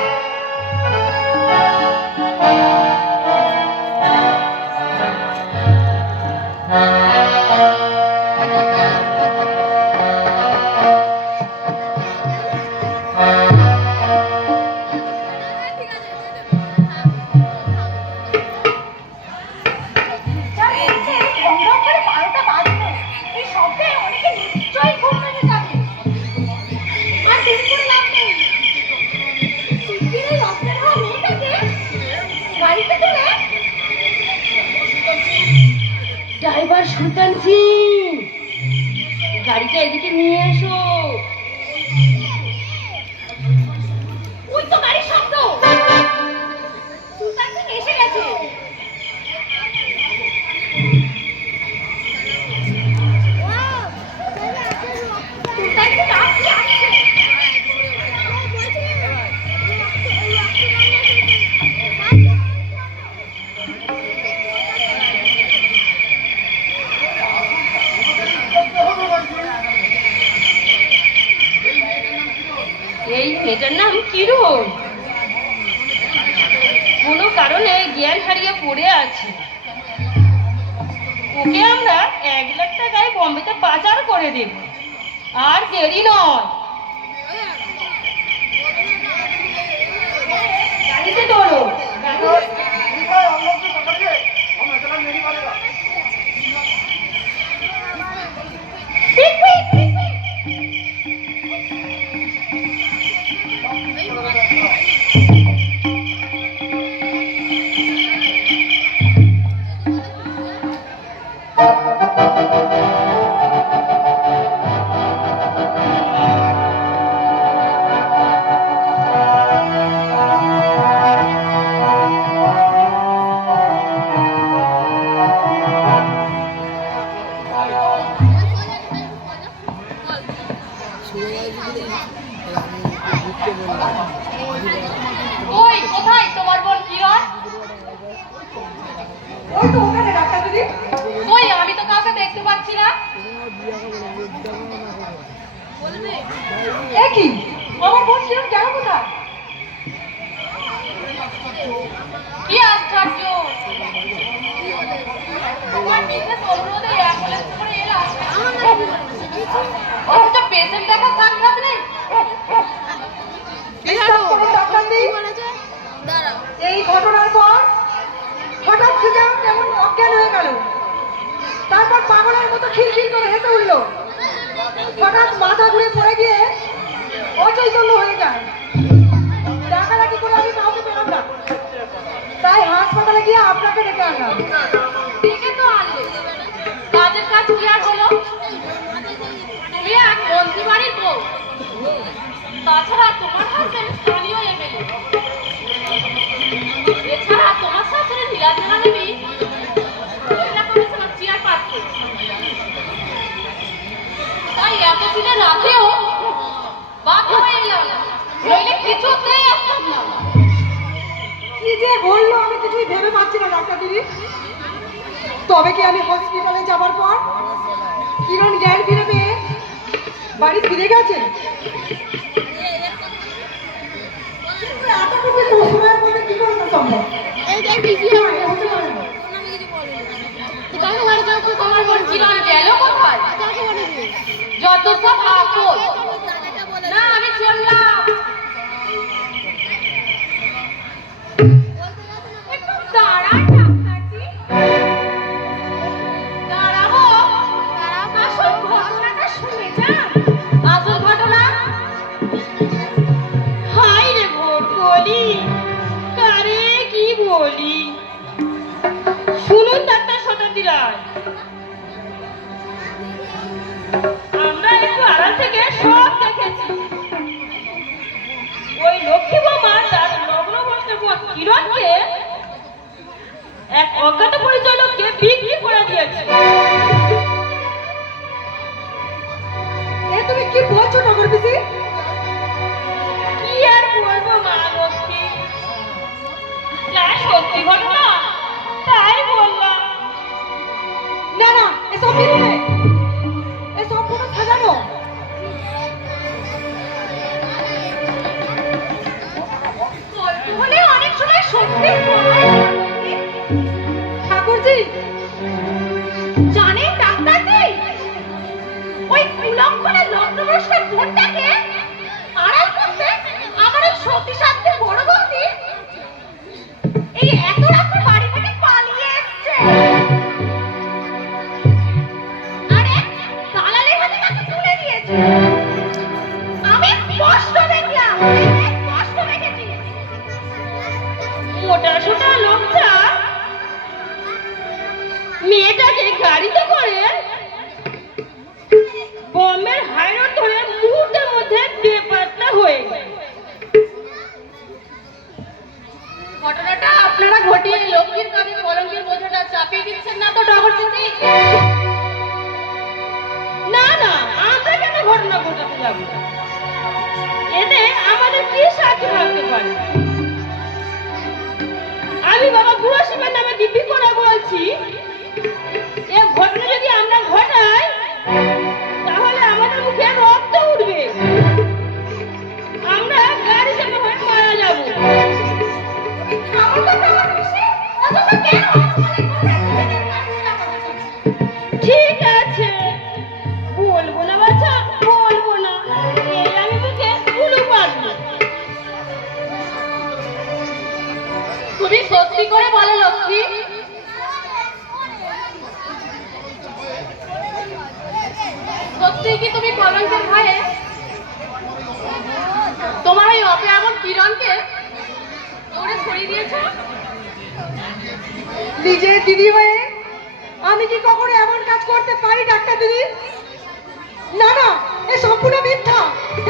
ড্রাইভার সুলতান সিং, গাড়িটা এদিকে নিয়ে এসো। ওই তো গাড়ির শব্দ, সুলতান সিং এসে গেছে। সুলতান সিং আসছে, আসছে। এই মেয়েটার নাম কিরণ, কোনো কারণে জ্ঞান হারিয়ে পড়ে আছে। ওকে আমরা 1 লাখ টাকায় বম্বেতে পাচার করে দেব। আর দেরি নয়, গাড়িতে তোলো। ওই কোথায় তোমার বোন কিরণ? ওই তো ওখানে ডাক্তার দিদি। ওই আমি তো কাউকে দেখতে পাচ্ছি না। এ কি, আমার বোন কিরণ গেল কোথায়? কি আশ্চর্য, তোমার বিশেষ অনুরোধে অ্যাম্বুলেন্স করে এলাম, অথচ পেশেন্ট দেখার সাক্ষাৎ নেই। বিশ্বাস করুন ডাক্তার দিদি, এই ঘটনার পর হঠাৎ সুজান কেমন অজ্ঞান হয়ে গেল, তারপর পাগলের মতো খিলখিল করে হেসে উঠল, হঠাৎ মাথা ঘুরে পড়ে গিয়ে অচৈতন্য হয়ে যায়। ডাকাডাকি করে আমি কাউকে পেলাম না, তাই হাসপাতালে গিয়ে আপনাকে ডেকে আনলাম। ডেকে তো আনলে, কাজের কাজ কি আর হলো? তুমি এক মন্ত্রী বাড়ির বউ, তাছাড়া তোমার হাজবেন্ড স্থানীয় এমএলএ, এছাড়া তোমার শাশুড়ি নীলাঞ্জনা দেবী মহিলা কমিশনার চেয়ার পাচ্ছে। তাই এত দিনের রাতেও বাধ্য হয়ে এলাম, নইলে কিছুতেই আসতাম না। কি যে বললো আমি কিছুই ভেবে পাচ্ছি না ডাক্তার দিদি। তবে কি আমি হসপিটালে যাবার পর কিরণ জ্ঞান ফিরে পেয়ে বাড়ি ফিরে গেছে? কিন্তু এতটুকু সময়ের মধ্যে কি করে তা সম্ভব? না, এটা হতে পারে না। তোমার বোন কিরণ গেল কোথায়? যত সব আপদ। না, আমি চললাম। একটু দাঁড়ান ডাক্তারজি। দাঁড়াবো? আসল ঘটনাটা শুনে যান। আসল ঘটনা? হাই রে ভোর বলি, কারে কি বলি। শুনুন ডাক্তার শতাব্দী রায়, আমরা একটু আড়াল থেকে সব দেখেছি। ওই লক্ষ্মী বোমা তার লগ্নভ্রষ্ট বোন কিরণকে এক অজ্ঞাত পরিচয় লোককে বিক্রি করে দিয়েছে। এ তুমি কি বলছো টগর পিসি? কি আর বলবো মা লক্ষ্মী, যা সত্যি ঘটনা তাই বললাম। না না, এসব মিথ্যে, এসব পুরো সাজানো। গল্প হলে অনেক সময় সত্যি হয়। ঠাকুরজি, জানেন ডাক্তারজি, ওই কুলক্ষণের লগ্নভ্রষ্ট বোনটাকে আড়াল করতে আমার ওই সতী সাধ্যে বড় বৌদি এই এত রাতে বাড়ি থেকে পালিয়ে এসছে। আরে দালালের হাতে তাকে তুলে দিয়েছে। আমি স্পষ্ট দেখলাম, স্পষ্ট দেখেছি। মোটা সোটা লোকটা মেয়েটাকে গাড়িতে করে বম্বের হাইরোড ধরে মুহূর্তের মধ্যে বেপাত্তা হয়ে গেল। ঘটনাটা আপনারা ঘটিয়ে লক্ষ্মীর কাঁধে কলঙ্কের বোঝাটা চাপিয়ে দিচ্ছেন না তো টগর দিদি? না না, আমরা কেন ঘটনা ঘটাতে যাব? এতে আমাদের কি সাহায্য থাকতে পারে? আমি বাবা বুড়ো শিবের নামে দিব্যি করে বলছি, এ ঘটনা যদি আমরা ঘটাই তাহলে আমাদের মুখে রক্ত উঠবে, আমরা গাড়ি চাপা হয়ে মারা যাবো। তুমি সত্যি করে বলো লক্ষ্মী, সত্যি কি তুমি কলঙ্কের ভয়ে তোমার এই অপেরামন কিরণকে দৌড়ে সরিয়ে দিয়েছো? নিজের দিদি হয়ে আমি কি কখনো এমন কাজ করতে পারি ডাক্তার দিদি? না না, এ সম্পূর্ণ মিথ্যা,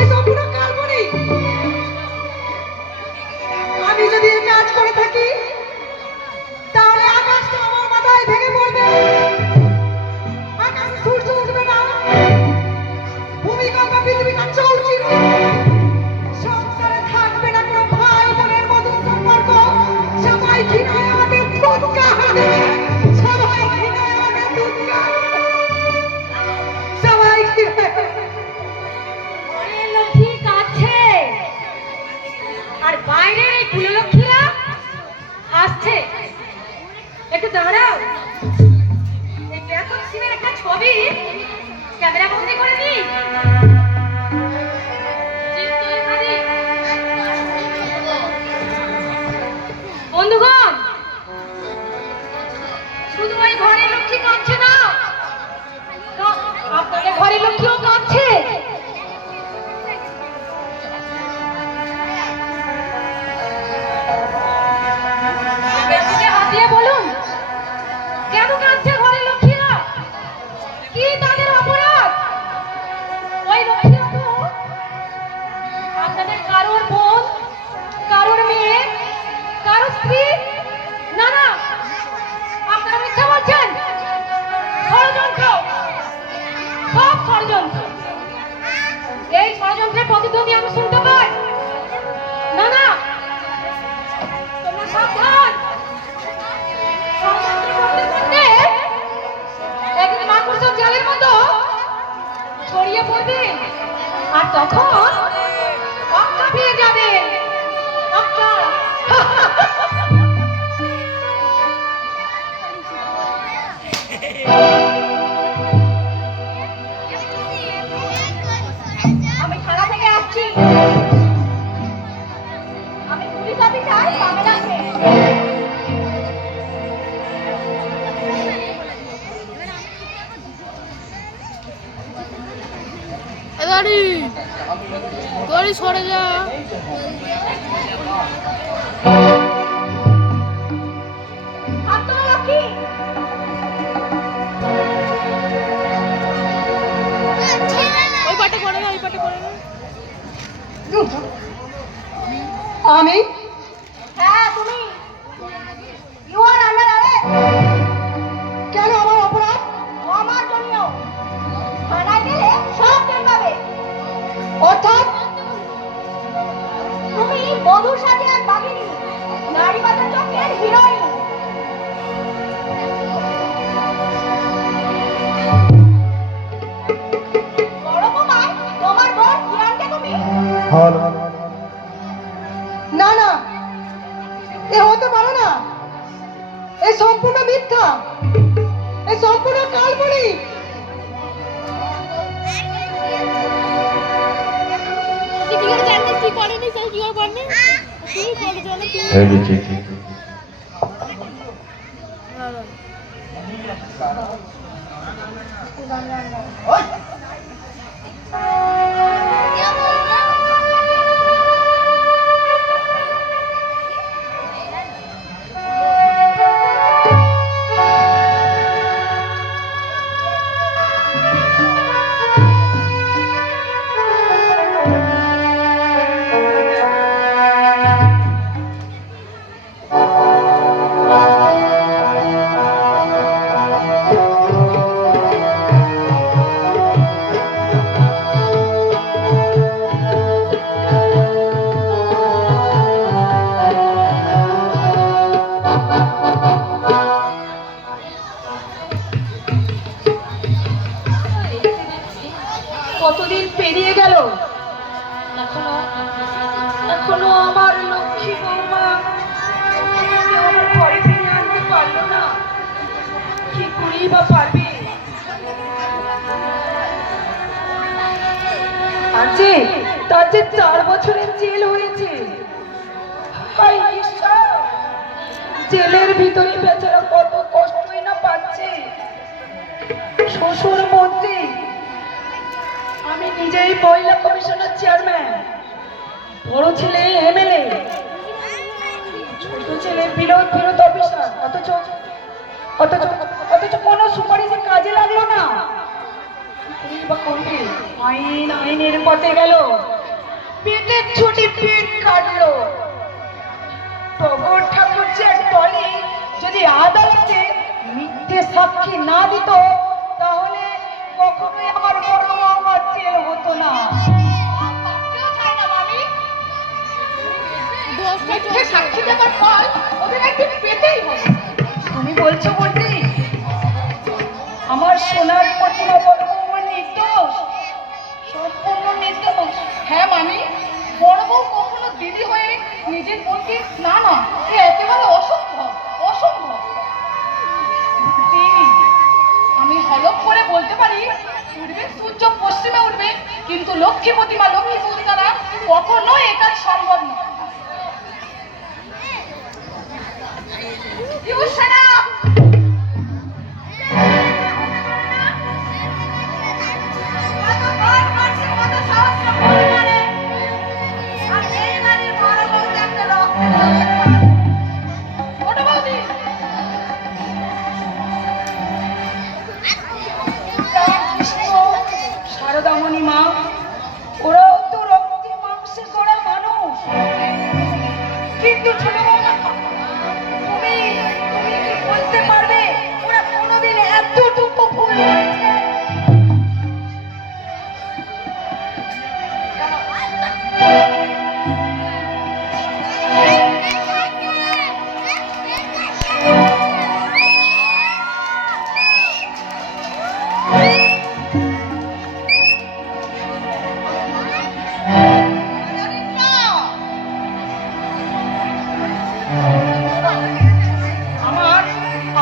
এ সম্পূর্ণ কাল্পনিক। আমি যদি এই কাজ করে থাকি তাহলে আকাশটা আমার মাথায় ভেঙে পড়বে, আকাশে সূর্য উঠবে না, ভূমিকম্প পৃথিবীটা চলছে, সংসারে থাকবে না কোনো ভাই বোনের মধুর সম্পর্ক, সবাই ঘৃণায় আমাকে ধুৎকার দেবে, সবাই ঘৃণায় আমাকে ধুৎকার, সবাই ঘৃণায়। ঘরে লক্ষ্মী কাছে আর বাইরের এই কুললক্ষ্মীরা আসছে। একটু দাঁড়াও, এই বেতন সিমের একটা ছবি ক্যামেরা বন্দি করে দিই। বন্ধুগণ, শুধু ওই ঘরের লক্ষ্মী কাঁদছে না, আপনাদের ঘরের লক্ষ্মীও কাঁদছে। হাত দিয়ে বলুন, কেন কাঁদছে ঘরের লক্ষ্মীরা? কি তাদের অপরাধ? ওই লক্ষ্মীরা তো আপনাদের কারোর বোন, কারোর মেয়ে, কারোর স্ত্রী। না না, আপনারা মিথ্যা বলছেন, ষড়যন্ত্র, সব ষড়যন্ত্র। এই ষড়যন্ত্রের প্রতিধ্বনি আমি শুনতে পাই। না না, তোমরা সাবধান, ষড়যন্ত্র করতে করতে একদিন মাকড়সার জালের মতো ছড়িয়ে পড়বে, আর তখন অক্কা পেয়ে যাবে, অক্কা। আমি থানা থেকে আসছি, আমি পুলিশ অফিসার বাংলাদেশে। গাড়ি গাড়ি সরে যা। ওই পাটে করে না, ওই পাটে করে না। আমি? হ্যাঁ তুমি। You are under arrest. কেন আমার অপরাধ? আমার জন্য থানায় গেলে সব টের পাবে। অর্থাৎ তুমি বধূর সাথে এক বাঘিনী, নারীবাজার চক্রের হিরোইন। বড় বোমায় তোমার বোন কিরণকে তুমি। না না, এ হতে পারে না, এ সম্পূর্ণ মিথ্যা, এ সম্পূর্ণ কাল্পনিক। তুই কি করে জানিস তুই করেনি? তুই কি করে করনি? তুই করে জানিস তুই। হ্যাঁ বুঝছি। কতদিন পেরিয়ে গেল, এখনো এখনো আমার লক্ষ্মী বৌমা কেউ আমার ঘরে ফিরে আনতে পারলো না। কি করেই বা পারবে? আছে তার যে 4 বছরের জেল হয়েছে। হায় ঈশ্বর, জেলের ভিতরে বেচারা কত কষ্টই না পাচ্ছে। শ্বশুর মন্ত্রী, আমি নিজেই মহিলা কমিশনের চেয়ারম্যান, বড় ছেলে এমএলএ, ছোট ছেলে বিরোধ অফিসার, অথচ অথচ অথচ কোনো সুপারিশে কাজে লাগলো না। এই বা করবে, আইনের পথে গেল, পেটের ছুটি পেট কাটলো। টগর ঠাকুর যে বলে যদি আদালতে মিথ্যে সাক্ষী না দিত তাহলে কখনোই আমার বড় আমার জেল হতো না। কেউ চায় না মামি। মিথ্যে সাক্ষী দেওয়ার ফল ওদের একদিন পেতেই হবে। তুমি বলছো বলতে আমার সোনার প্রতিমা বড় বৌমা নির্দোষ, সম্পূর্ণ নির্দোষ? হ্যাঁ মামি, বড় বউ কখনো দিদি হয়ে নিজের বোনকে না না, এ একেবারে অসম্ভব অসম্ভব। দিদি, আমি হলফ করে বলতে পারি উঠবে সূর্য পশ্চিমে উঠবে, কিন্তু লক্ষ্মী প্রতিমা লক্ষ্মী পুজো দ্বারা কখনো এটা সম্ভব নয়। শারদামণি মা, ওরাও তো রক্তে মাংসে গড়া মানুষ, কিন্তু ছোট বৌমা, তুমি তুমি কি বলতে পারবে ওরা কোনোদিন এতটুকু ভুল করেছে?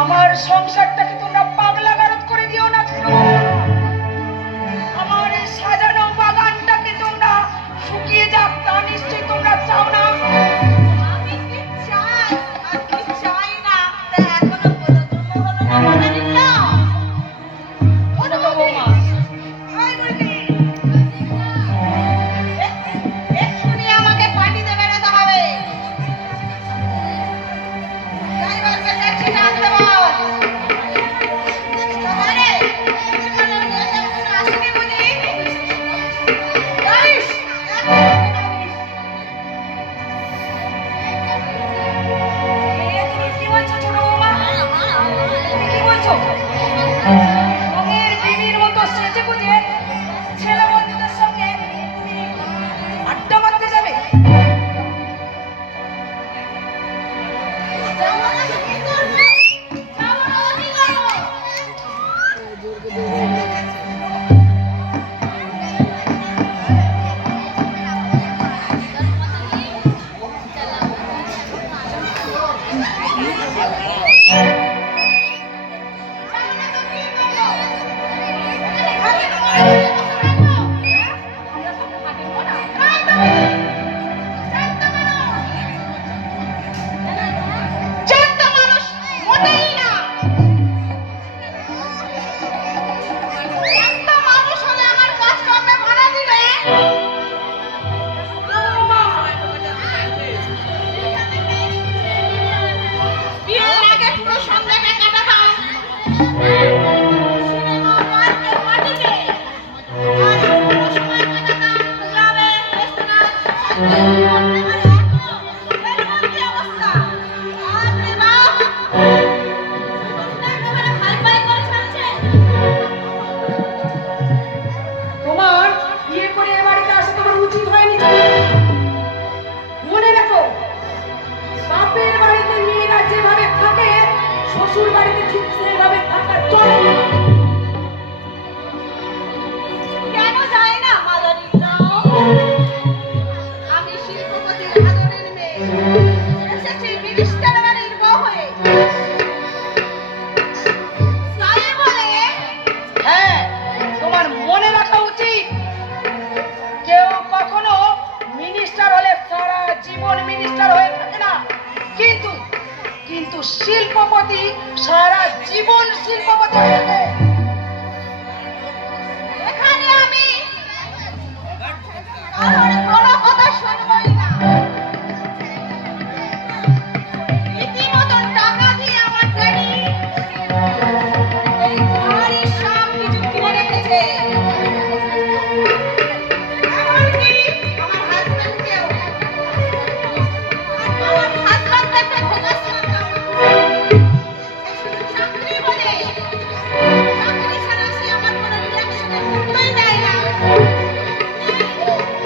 আমার সংসারটাকে তোমরা পাগলা গারদ করে দিও না ছোট বৌমা। আমার এই সাজানো বাগানটাকে তোমরা শুকিয়ে যাক তা নিশ্চয়ই তোমরা চাও না। আমি কি চাই আর কি চাই না তা এখনো বোঝানো হলো না মাদারিল্লা। ছোট বৌমা, এক্ষুনি আমাকে পার্টিতে বেরোতে হবে। ড্রাইভারকে ট্যাক্সি আনতে বল। আরে, আসেনি বুঝি? গাইস, তুমি কি বলছো ছোট বৌমা? তুমি কি বলছো? রঙের বিবির মতো সেজে গুজে ছেলে বন্ধুদের সঙ্গে তুমি আড্ডা মারতে যাবে? যাবো না তো কি করবো? যাবো না তো কি করবো? তোমার বিয়ে করে এ বাড়িতে আসা তোমার উচিত হয়নি। মনে রাখো, বাপের বাড়িতে মেয়েরা যেভাবে থাকে শ্বশুর বাড়িতে ঠিক সেভাবে থাকা চলে না। কেন যায় না মাদারিল্লা? আমি শিল্পপতির আদরের মেয়ে, এসেছি মিনিস্টার বাড়ির বউ হয়ে। তাই বলে হ্যাঁ, তোমার মনে রাখা উচিত কেউ কখনো মিনিস্টার হলে সারা জীবন মিনিস্টার হয়ে থাকে না, কিন্তু কিন্তু শিল্পপতি সারা জীবন শিল্পপতি থাকবে। এখানে আমি কারোর কোনো কথা শুনবই না। রীতিমতন টাকা দিয়ে আমার গাড়ি এই গাড়ির সব কিছু কিনে রেখেছে। এমনকি আমার হাজবেন্ডকেও। আমার হাজবেন্ড একটা ভোগাসন চাকরি বলে চাকরি ছাড়া সে আমার কোনো রিলেশনের মুহূর্তই দেয় না।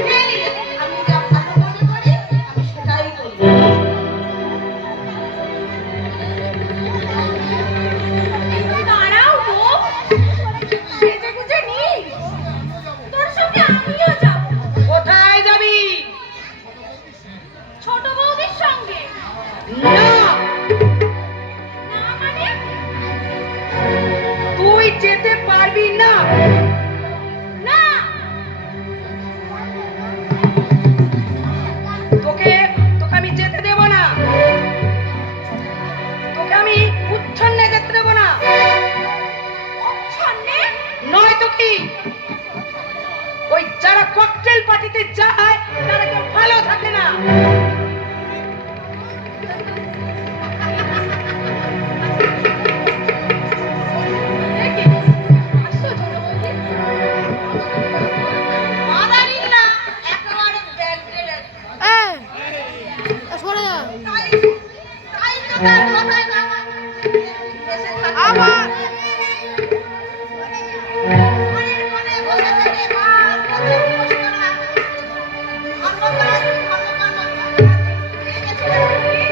Really, আমি যা ভালো মনে করি আমি সেটাই করি। দাঁড়াও গো, সেজে গুজে নি, তোর সঙ্গে আমিও যাব। কোথায় যাবি? ছোট বৌদির সঙ্গে। না, না মানে? তুই যেতে পারবি না। না, তোকে তোকে আমি যেতে দেব না। তোকে আমি উচ্ছন্নে যেতে দেব না। সন্নে নয় তো কি, ওই যারা ককটেল পার্টিতে যায় তারা কেউ ভালো থাকে না। মাদারিল্লা একেবারে ব্যান্ডেড। সরে যা তাই তাই তো তার কথায় না এসে থাকে। আবার ঘরের কোণে বসে থেকে আর বসে বসে না। অন্ধকার অন্ধকার এই গেছিলাম কি?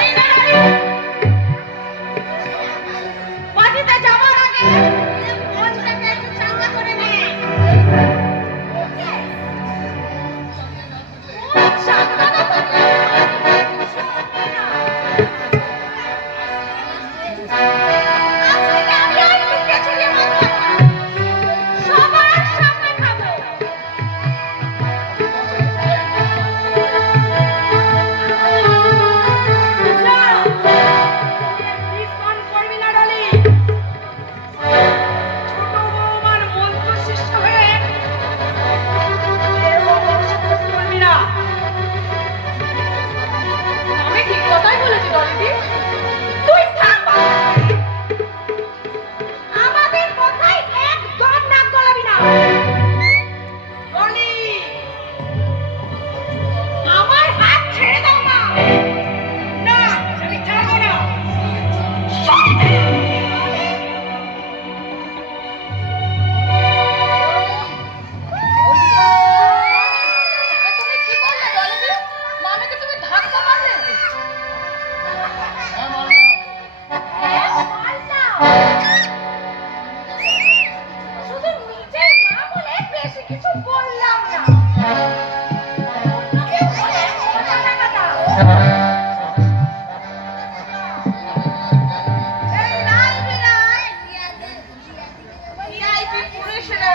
এই না, পার্টিতে যাওয়ার আগে মনটাকে একটু চাঙ্গা করে নে। চাঙ্গা না করলে শুনবি না। আজ থেকে আমি আর লুকিয়ে ছুপিয়ে মদ খাবো না। সবার সামনে খাবো। না, প্লিজ মন করবি না ডলি। ছোট বৌমার মন্ত্র শিষ্য হয়ে এরকম অংশগ্রহণ করবি না। আমি ঠিক কথাই বলেছি ডলিদি। তুই থাম বাবা। আমাদের কথাই একদম নাক গলাবি না। ডলি, আমার হাত ছেড়ে দাও না। না, আমি ছাড়বো না। তুমি কি বললে ডলিদি? মামিকে তুমি ধাক্কা মারলে? হ্যাঁ, মারলাম। শুধু নিজের মা বলে বেশি কিছু বললাম না। অন্যকে বলে মজা লাগাতাম। এই লাল বিলাই VIP পুরুষরা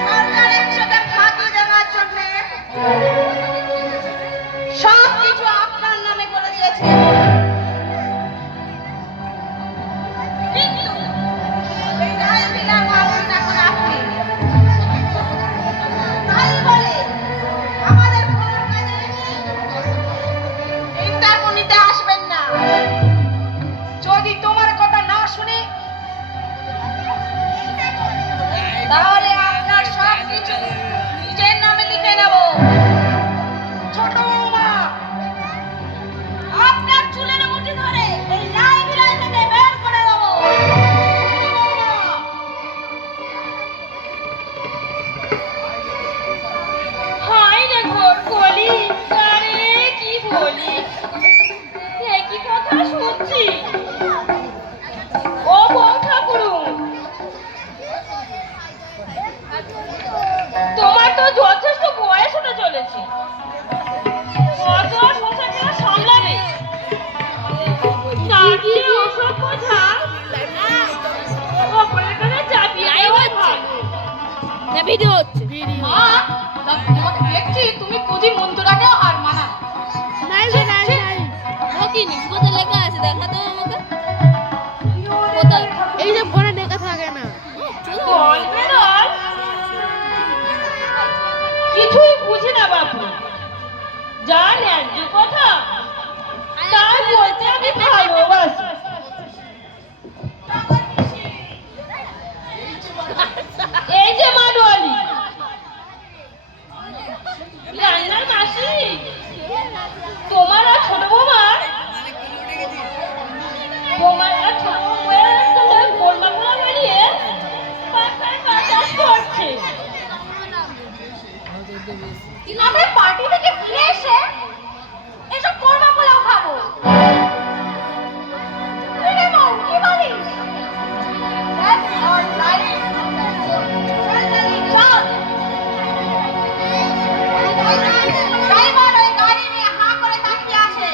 সরকারের চোখে ফাঁকি দেওয়ার জন্য সব কিছু আপনার নামে করে দিয়েছে। কিন্তু এই লাল বিলাই মানুষ এখন আপনি। তাই বলে আমাদের কোনো কাজে ইন্টারভিউ নিতে আসবেন না। যদি তোমার কথা না শুনি তাহলে আপনার সব কিছু নিজের নামে লিখে নেব। ছোট বৌমা, আপনার চুলের মুঠি ধরে এই লাই বিলাই থেকে বের করে দেবো। হায় রে ঘোর কলি, আরে কি বলি, একই কথা শুনছি। ও বউ ঠাকুরুন, তোমার তো যথেষ্ট বয়স হতে চলেছে। কত আর সংসারটা সামলাবে? তার চেয়ে ওসব কথা অপরের কাছে চাপিয়ে দেওয়াই ভালো। ভিডিও হচ্ছে মা, তোমাকে দেখছি তুমি খুবই মন্ত্র দেখা দাও আমাকে কোথায় এই যে ফোনে দেখা থাকে না বলবে না কিছুই বুঝি না বাপু যা ন্যায্য কথা তাই বলতে আমি ভালোবাসি এই যে মাডোয়ালি রান্নার মাসি তোমার আর ছোট বৌমার আর ছোট বৌমার সঙ্গে গোলমাগুলা বেরিয়ে পাশায় বাতাস করছে আমরা পার্টি থেকে ফিরে এসে এসব কোরমা পোলাও খাবো। রে বউ, কি বলিস? That's all right. চল। ড্রাইভার ওই গাড়ি নিয়ে হাঁ করে তাকিয়ে আসে।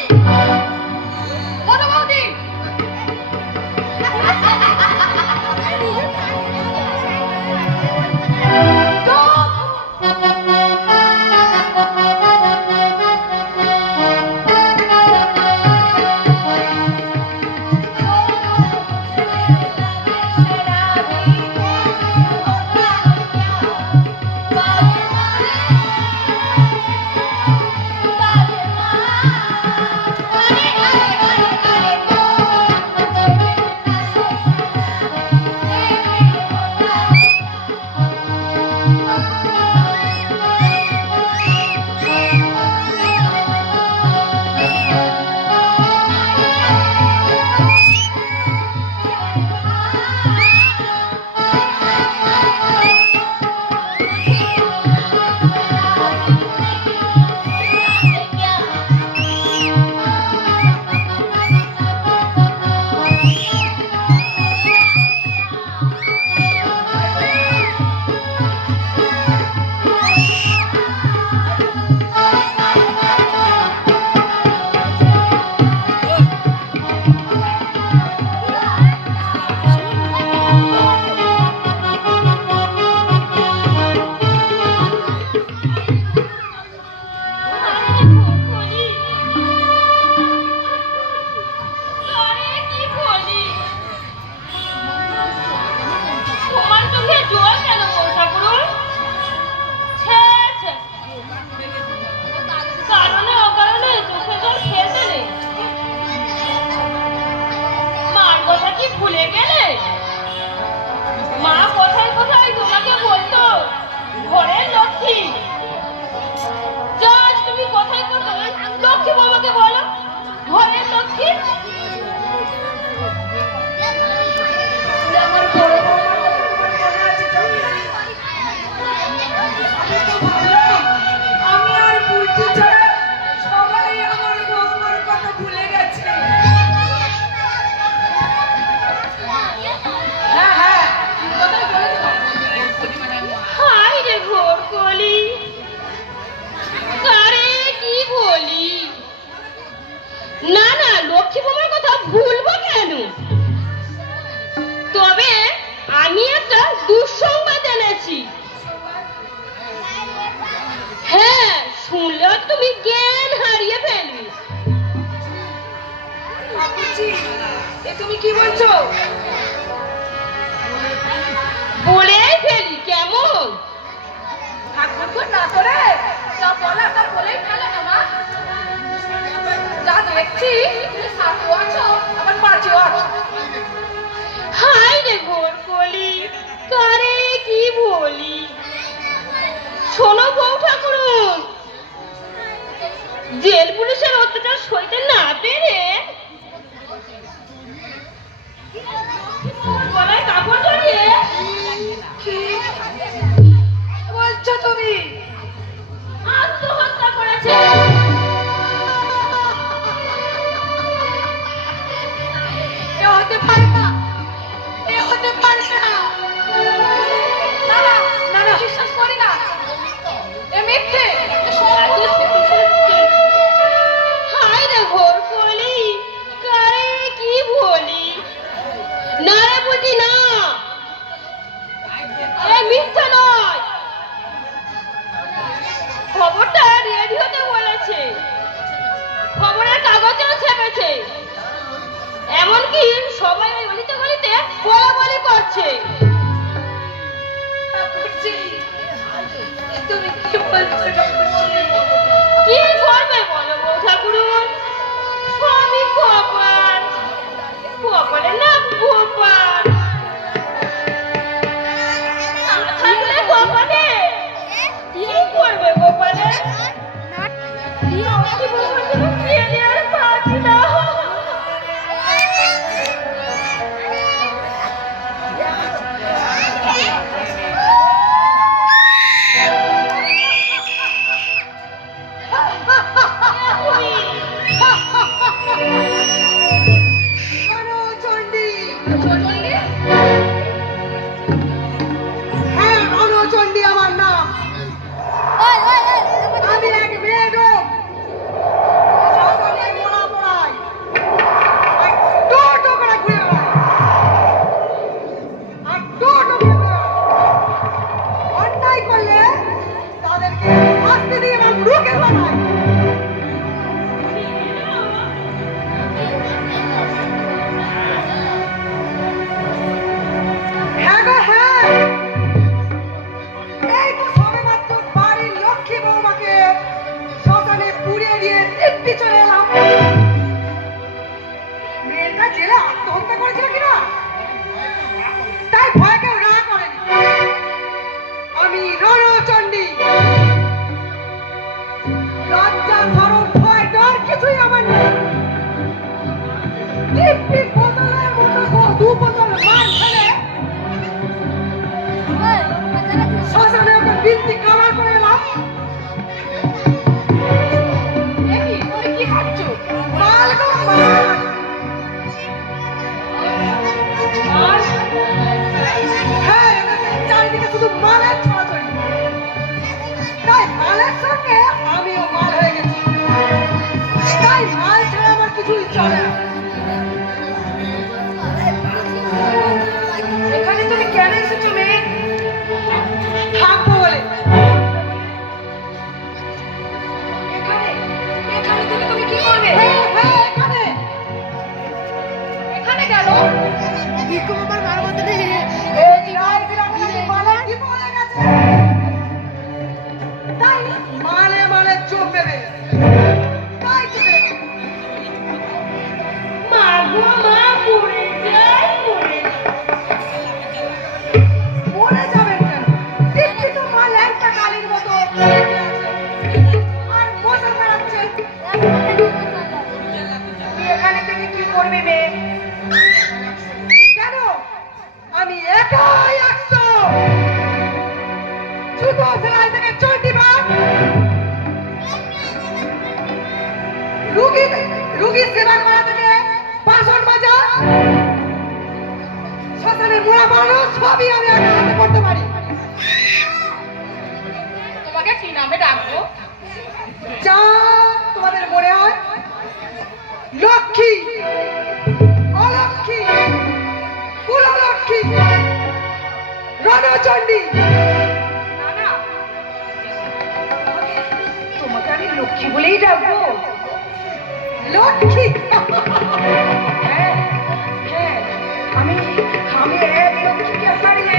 বলো বৌদি। ভুলে গেলে মা কোথায় কোথায় তোমাকে বলতো ঘরের লক্ষ্মী জাজ তুমি কোথায় কোথায় লক্ষ্মী বাবাকে বলো ঘরের লক্ষ্মী আমার বড় আমি আর বুঝতে ছাড়া সবাই আমার বৌমার কথা ভুলে গেছে। হাই রে ঘোর কলি কারে কি বলি না না লক্ষ্মী বোমার কথা ভুলবো কেন তবে আমি একটা দুঃসংবাদ এনেছি হ্যাঁ শুনলেও তুমি জ্ঞান হারিয়ে ফেলবে এ তুমি কি বলছো? বলেই ফেলি কেমন ঠাকুর না তোরে যা বলা তা বলেই ফেলো না মা। যা দেখছি তুমি সাথেও আছো আবার পাঁচেও আছো। হাই রে ঘোর কলি কারে কি বলি শোনো বউ ঠাকুরুন জেল পুলিশের অত্যাচার সইতে না পেরে গলায় কাপড় জড়িয়ে কি বলছো তুমি? আত্মহত্যা করেছে এ হতে পারে না, এ হতে পারে না। না না না না বিশ্বাস করি না, এ মিথ্যে, এ সব কথা। হাই রে ঘোর কলি করছে। ঠাকুরজি, তুমি কি বলছো ঠাকুরজি? কি করবে বলো গো ঠাকুরুন? সবই কপাল, কপালে না গোপাল। না থাকলে কপালে, কি করবে গোপালে? কি বলবো তুমি খেয়ে আর পাচ্ছি না। রণচণ্ডী! হ্যাঁ, রণচণ্ডী আমার নাম। আমি এক মেয়ে লোক। শ্মশানে মোড়া মোড়াই। আর টো করে ঘুরে বেড়াই। আর টো ঘুরে বেড়াই। অন্যায় করলে তাদেরকে শাস্তি দিয়ে আমার রুখে বানাই। হ্যাঁ গো হ্যাঁ, এই তো সবেমাত্র বাড়ির লক্ষ্মী বৌমাকে শ্মশানে পুড়িয়ে দিয়ে দিব্যি চলে এলাম। মেয়েটা জেলে আত্মহত্যা করেছিল কিনা তাই ভয় কেউ না করেনি। আমি রণচণ্ডী, লজ্জা শরম ভয় ডর কিছুই আমার নেই। দিব্যি বোতলের মতো দু বোতল মার ফেলে শ্মশানে ওকে বৃত্তি কামার করে এলাম। কি খাচ্ছ? মাল গো মাল। মাল? হ্যাঁ, এদেশে চারিদিকে শুধু মালের ছড়াছড়ি। তাই মালের সঙ্গে আমিও মাল হয়ে গেছি। তাই মাল ছাড়া আমার কিছুই চলে না। এখানে তুমি কেন এসেছো মেয়ে? থাকবো বলে। এখানে এখানে তুমি কি করবে? হ্যাঁ হ্যাঁ, এখানে এখানে গেল আমার মার বদলে এই রায় বিরাটে নাকি মালে কি পড়ে গেছে। তাই মালে মালে চোখ দেবে। তাই চলে এলাম। মা গো মা, পড়ে যাই পড়ে যাই। মরে যাবেন কেন? দিব্যি তো মাল একটা কালির মতো বেঁচে আছে। আর বসে বেড়াচ্ছে। তুমি এখানে থেকে কি করবে মেয়ে? কেন? আমি একাই 100। জুতো সেলাই থেকে চণ্ডীবাগ, রুগী সেবা করা থেকে বাসন মাজা, শ্মশানে মোড়া মারানো সবই আমি একা হাতে করতে পারি। তোমাকে কি নামে ডাকবো? যা তোমাদের মনে হয়। লক্ষ্মী, অলক্ষ্মী, কুললক্ষ্মী, রণচণ্ডী। না না, তোমাকে আমি লক্ষ্মী বলেই ডাকবো। লক্ষ্মী? হ্যাঁ হ্যাঁ, আমি আমি এক লক্ষ্মীকে হারিয়ে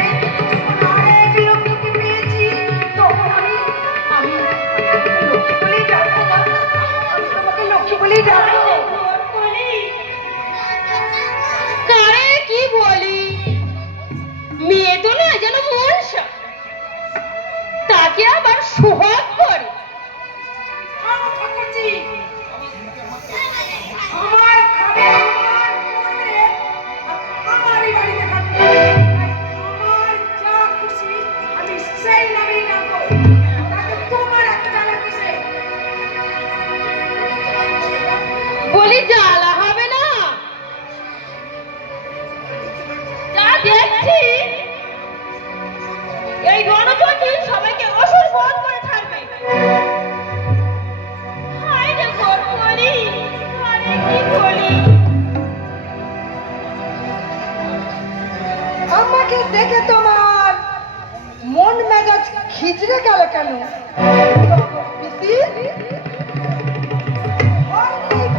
আরেক লক্ষ্মীকে পেয়েছি। তখন আমি আমি তোমাকে লক্ষ্মী বলেই ডাকবো না। আমি তোমাকে লক্ষ্মী বলেই ডাকবো। কারে কি বলি? মেয়ে তো না যেন মনসা, তাকে আবার সোহাগ করে। আমার ঠাকুরজি, আমার খাবে, আমার পড়বে, আমারই বাড়িতে থাকবে। তাই আমার যা খুশি আমি সেই নামেই ডাকবো। তাতে তোমার একটা লাগছে। বলি জ্বালা হবে না? যা দেখছি এই রণচণ্ডী সবাইকে অসুর বধ করে ছাড়বে। হায় রে ঘর বলি, আরে কি বলি? আমাকে দেখে তোমার মন মেজাজ খিচড়ে গেল কেন? পিসি,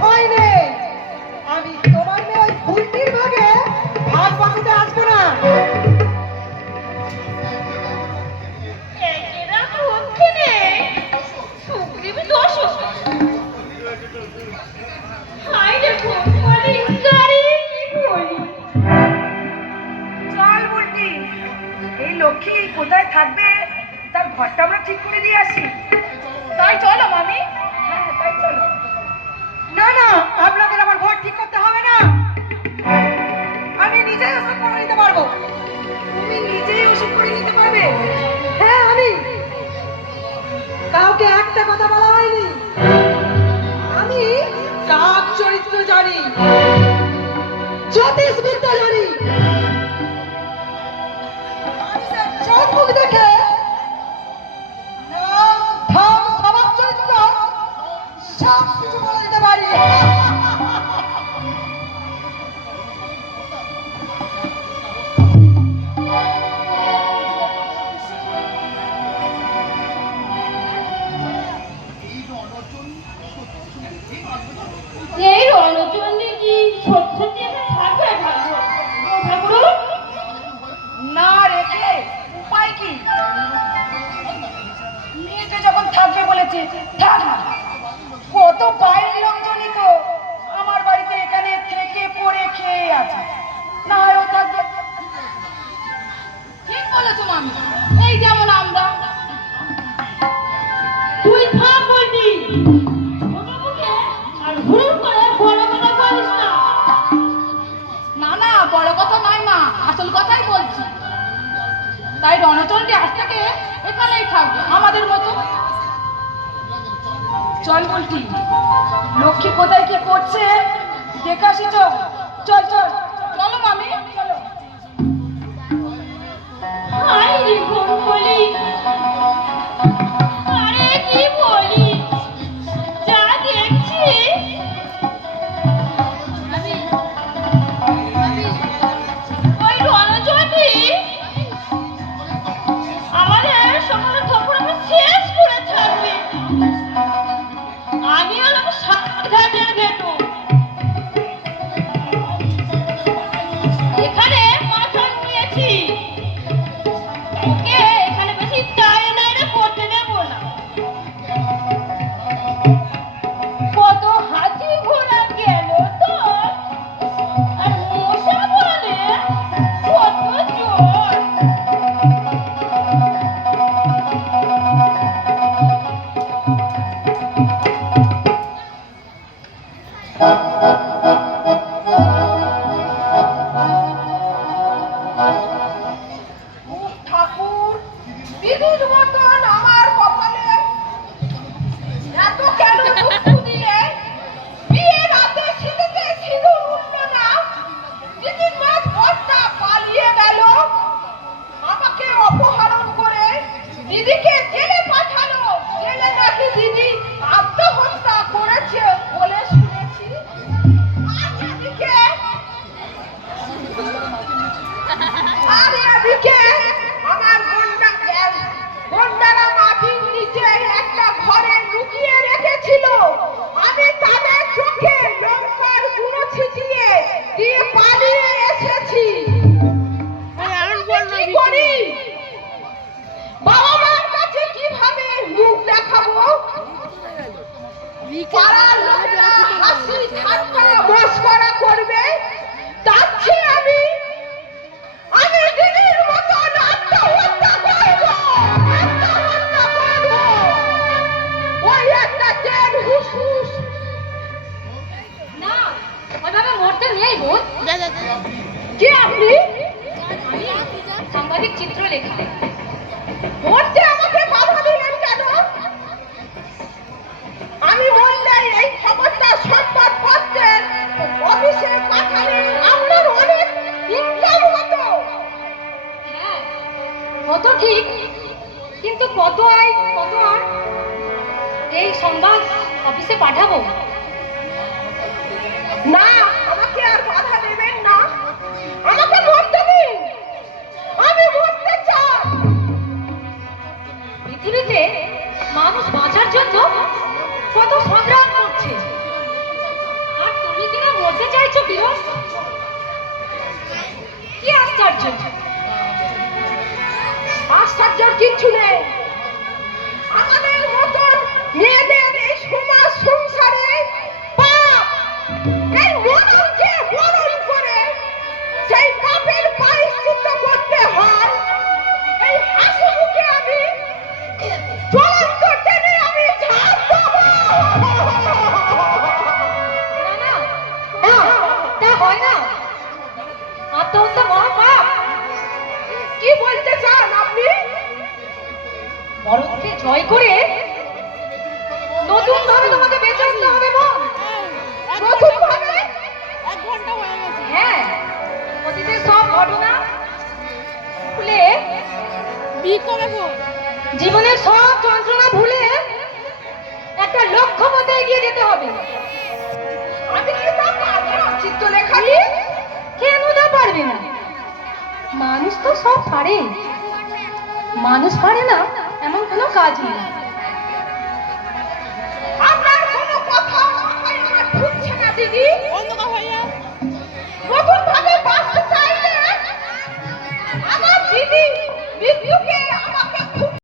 ভয় নেই। আমি তোমার মেয়ে ওই ভুলটির ভাগে ভাগ বসাতে আসবো না। লক্ষ্মী কোথায় থাকবে তার ঘরটা আমরা ঠিক করে দিয়ে আসি। তাই চলো মামি। হ্যাঁ তাই চলো। না না, আপনাদের আমার ঘর ঠিক করতে হবে না, আমি নিজেই ওসব করে নিতে পারবো। তুমি নিজেই ওসব করে নিতে পারবে? হ্যাঁ আমি। কাউকে একটা কথা বলা হয়নি, আমি কাক চরিত্র জানি, জ্যোতিষ বিদ্যা জানি। চোখ মুখ দেখে নাম ধাম স্বভাব চরিত্র সব কিছু বলে দিতে পারি। এই রণচন্ডী কি সত্যি থাকবে ঠাকুর? না রেখে উপায় কি? মেয়েটা যখন থাকবে বলেছে থাক না। কত বাইরের লোকজনই তো আমার বাড়িতে এখানে থেকে পড়ে খেয়ে আছে, না হয় ও থাকবে। ঠিক বলেছো মামি, এই যেমন আমরা। তুই থাক বলবি, ছোট মুখে আর হুড় করে বড় কথা বলিস না। না না, বড় কথা নয় মা, আসল কথাই বলছি। তাই রণচন্ডী আজ থেকে এখানেই থাকবে আমাদের মতো। চল বলটি, লক্ষ্মী কোথায় কি করছে দেখে আসি। চল চল চল চলো মামি চলো। হাই রে বলি, আরে কি বলি, যা দেখছি ওই রণচন্ডী আমাদের সকলের খবর আমি শেষ করে ছাড়বে। আমি হলাম সাতঘাটের ঘেটু, এখানে মাথা নিয়েছি। ওকে এখানে বেশি তাই নাইরে করতে দেব না। কত হাতি ঘোড়া গেল তো, আর মশা বলে কত জোর। ঠাকুর, দিদির মতন আমার কপালে এত কেন দুঃখ দিয়ে বিয়ের রাতে শীতেতে সিঁদুর উঠল না। দিদির মাঝ ঘরটা পালিয়ে গেল, আমাকে অপহরণ করে দিদিকে জেলে পাঠালো। জেলে নাকি দিদি আত্মহত্যা করেছে বলে শুনেছি। আর এদিকে আমার গন্ডারা মাটির নিচে একটা ঘরে লুকিয়ে রেখেছিল। আমি তাদের চোখে লঙ্কার গুঁড়ো ছিটিয়ে দিয়ে পালিয়ে এসেছি। কি করি? বাবা মার কাছে কিভাবে মুখ দেখাবো? পাড়ার লোকেরা হাসি ঠাট্টা মস্করা করবে, তার চেয়ে আমি দিদির মতন আত্মহত্যা করব। ওই একটা ট্রেন হুসহুস। না, ওইভাবে মরতে নেই বোন। কে আপনি? সাংবাদিক চিত্রলেখা। মরতে আমাকে বাধা দিলেন কেন? আমি বললে এই খবরটা সংবাদপত্রের অফিসে পাঠালে আপনার অনেক ইনকাম হতো। হ্যাঁ, কত ঠিক, কিন্তু কত আয় কত আর। এই সংবাদ অফিসে পাঠাবো? না, আমাকে আর বাধা দেবেন না, আমাকে মরতে দিন, আমি মরতে চাই। পৃথিবীতে মানুষ বাঁচার জন্য কত সংগ্রাম করছে, আর তুমি কিনা মরতে চাইছো বিরস? কি আশ্চর্য! আশ্চর্যের কিচ্ছু নেই। আমাদের মতন মেয়েদের এই সমাজ সংসারে পাপ, এই মরণকে বরণ করে সেই পাপের প্রায়শ্চিত্ত করতে হয়। এই মরণকে জয় করে নতুন ভাবে তোমাকে বেঁচে উঠতে হবে বোন। নতুন ভাবে 1 ঘন্টা হয়ে গেছে। হ্যাঁ, অতীতের সব ঘটনা ভুলে, বি কবে গো? জীবনের সব যন্ত্রণা ভুলে একটা লক্ষ্য পথে এগিয়ে যেতে হবে। আমি কি তা পারবো চিত্রলেখা? কেন তা পারবে না? মানুষ তো সব পারে, মানুষ পারে না এমন কোনো কাজ নেই।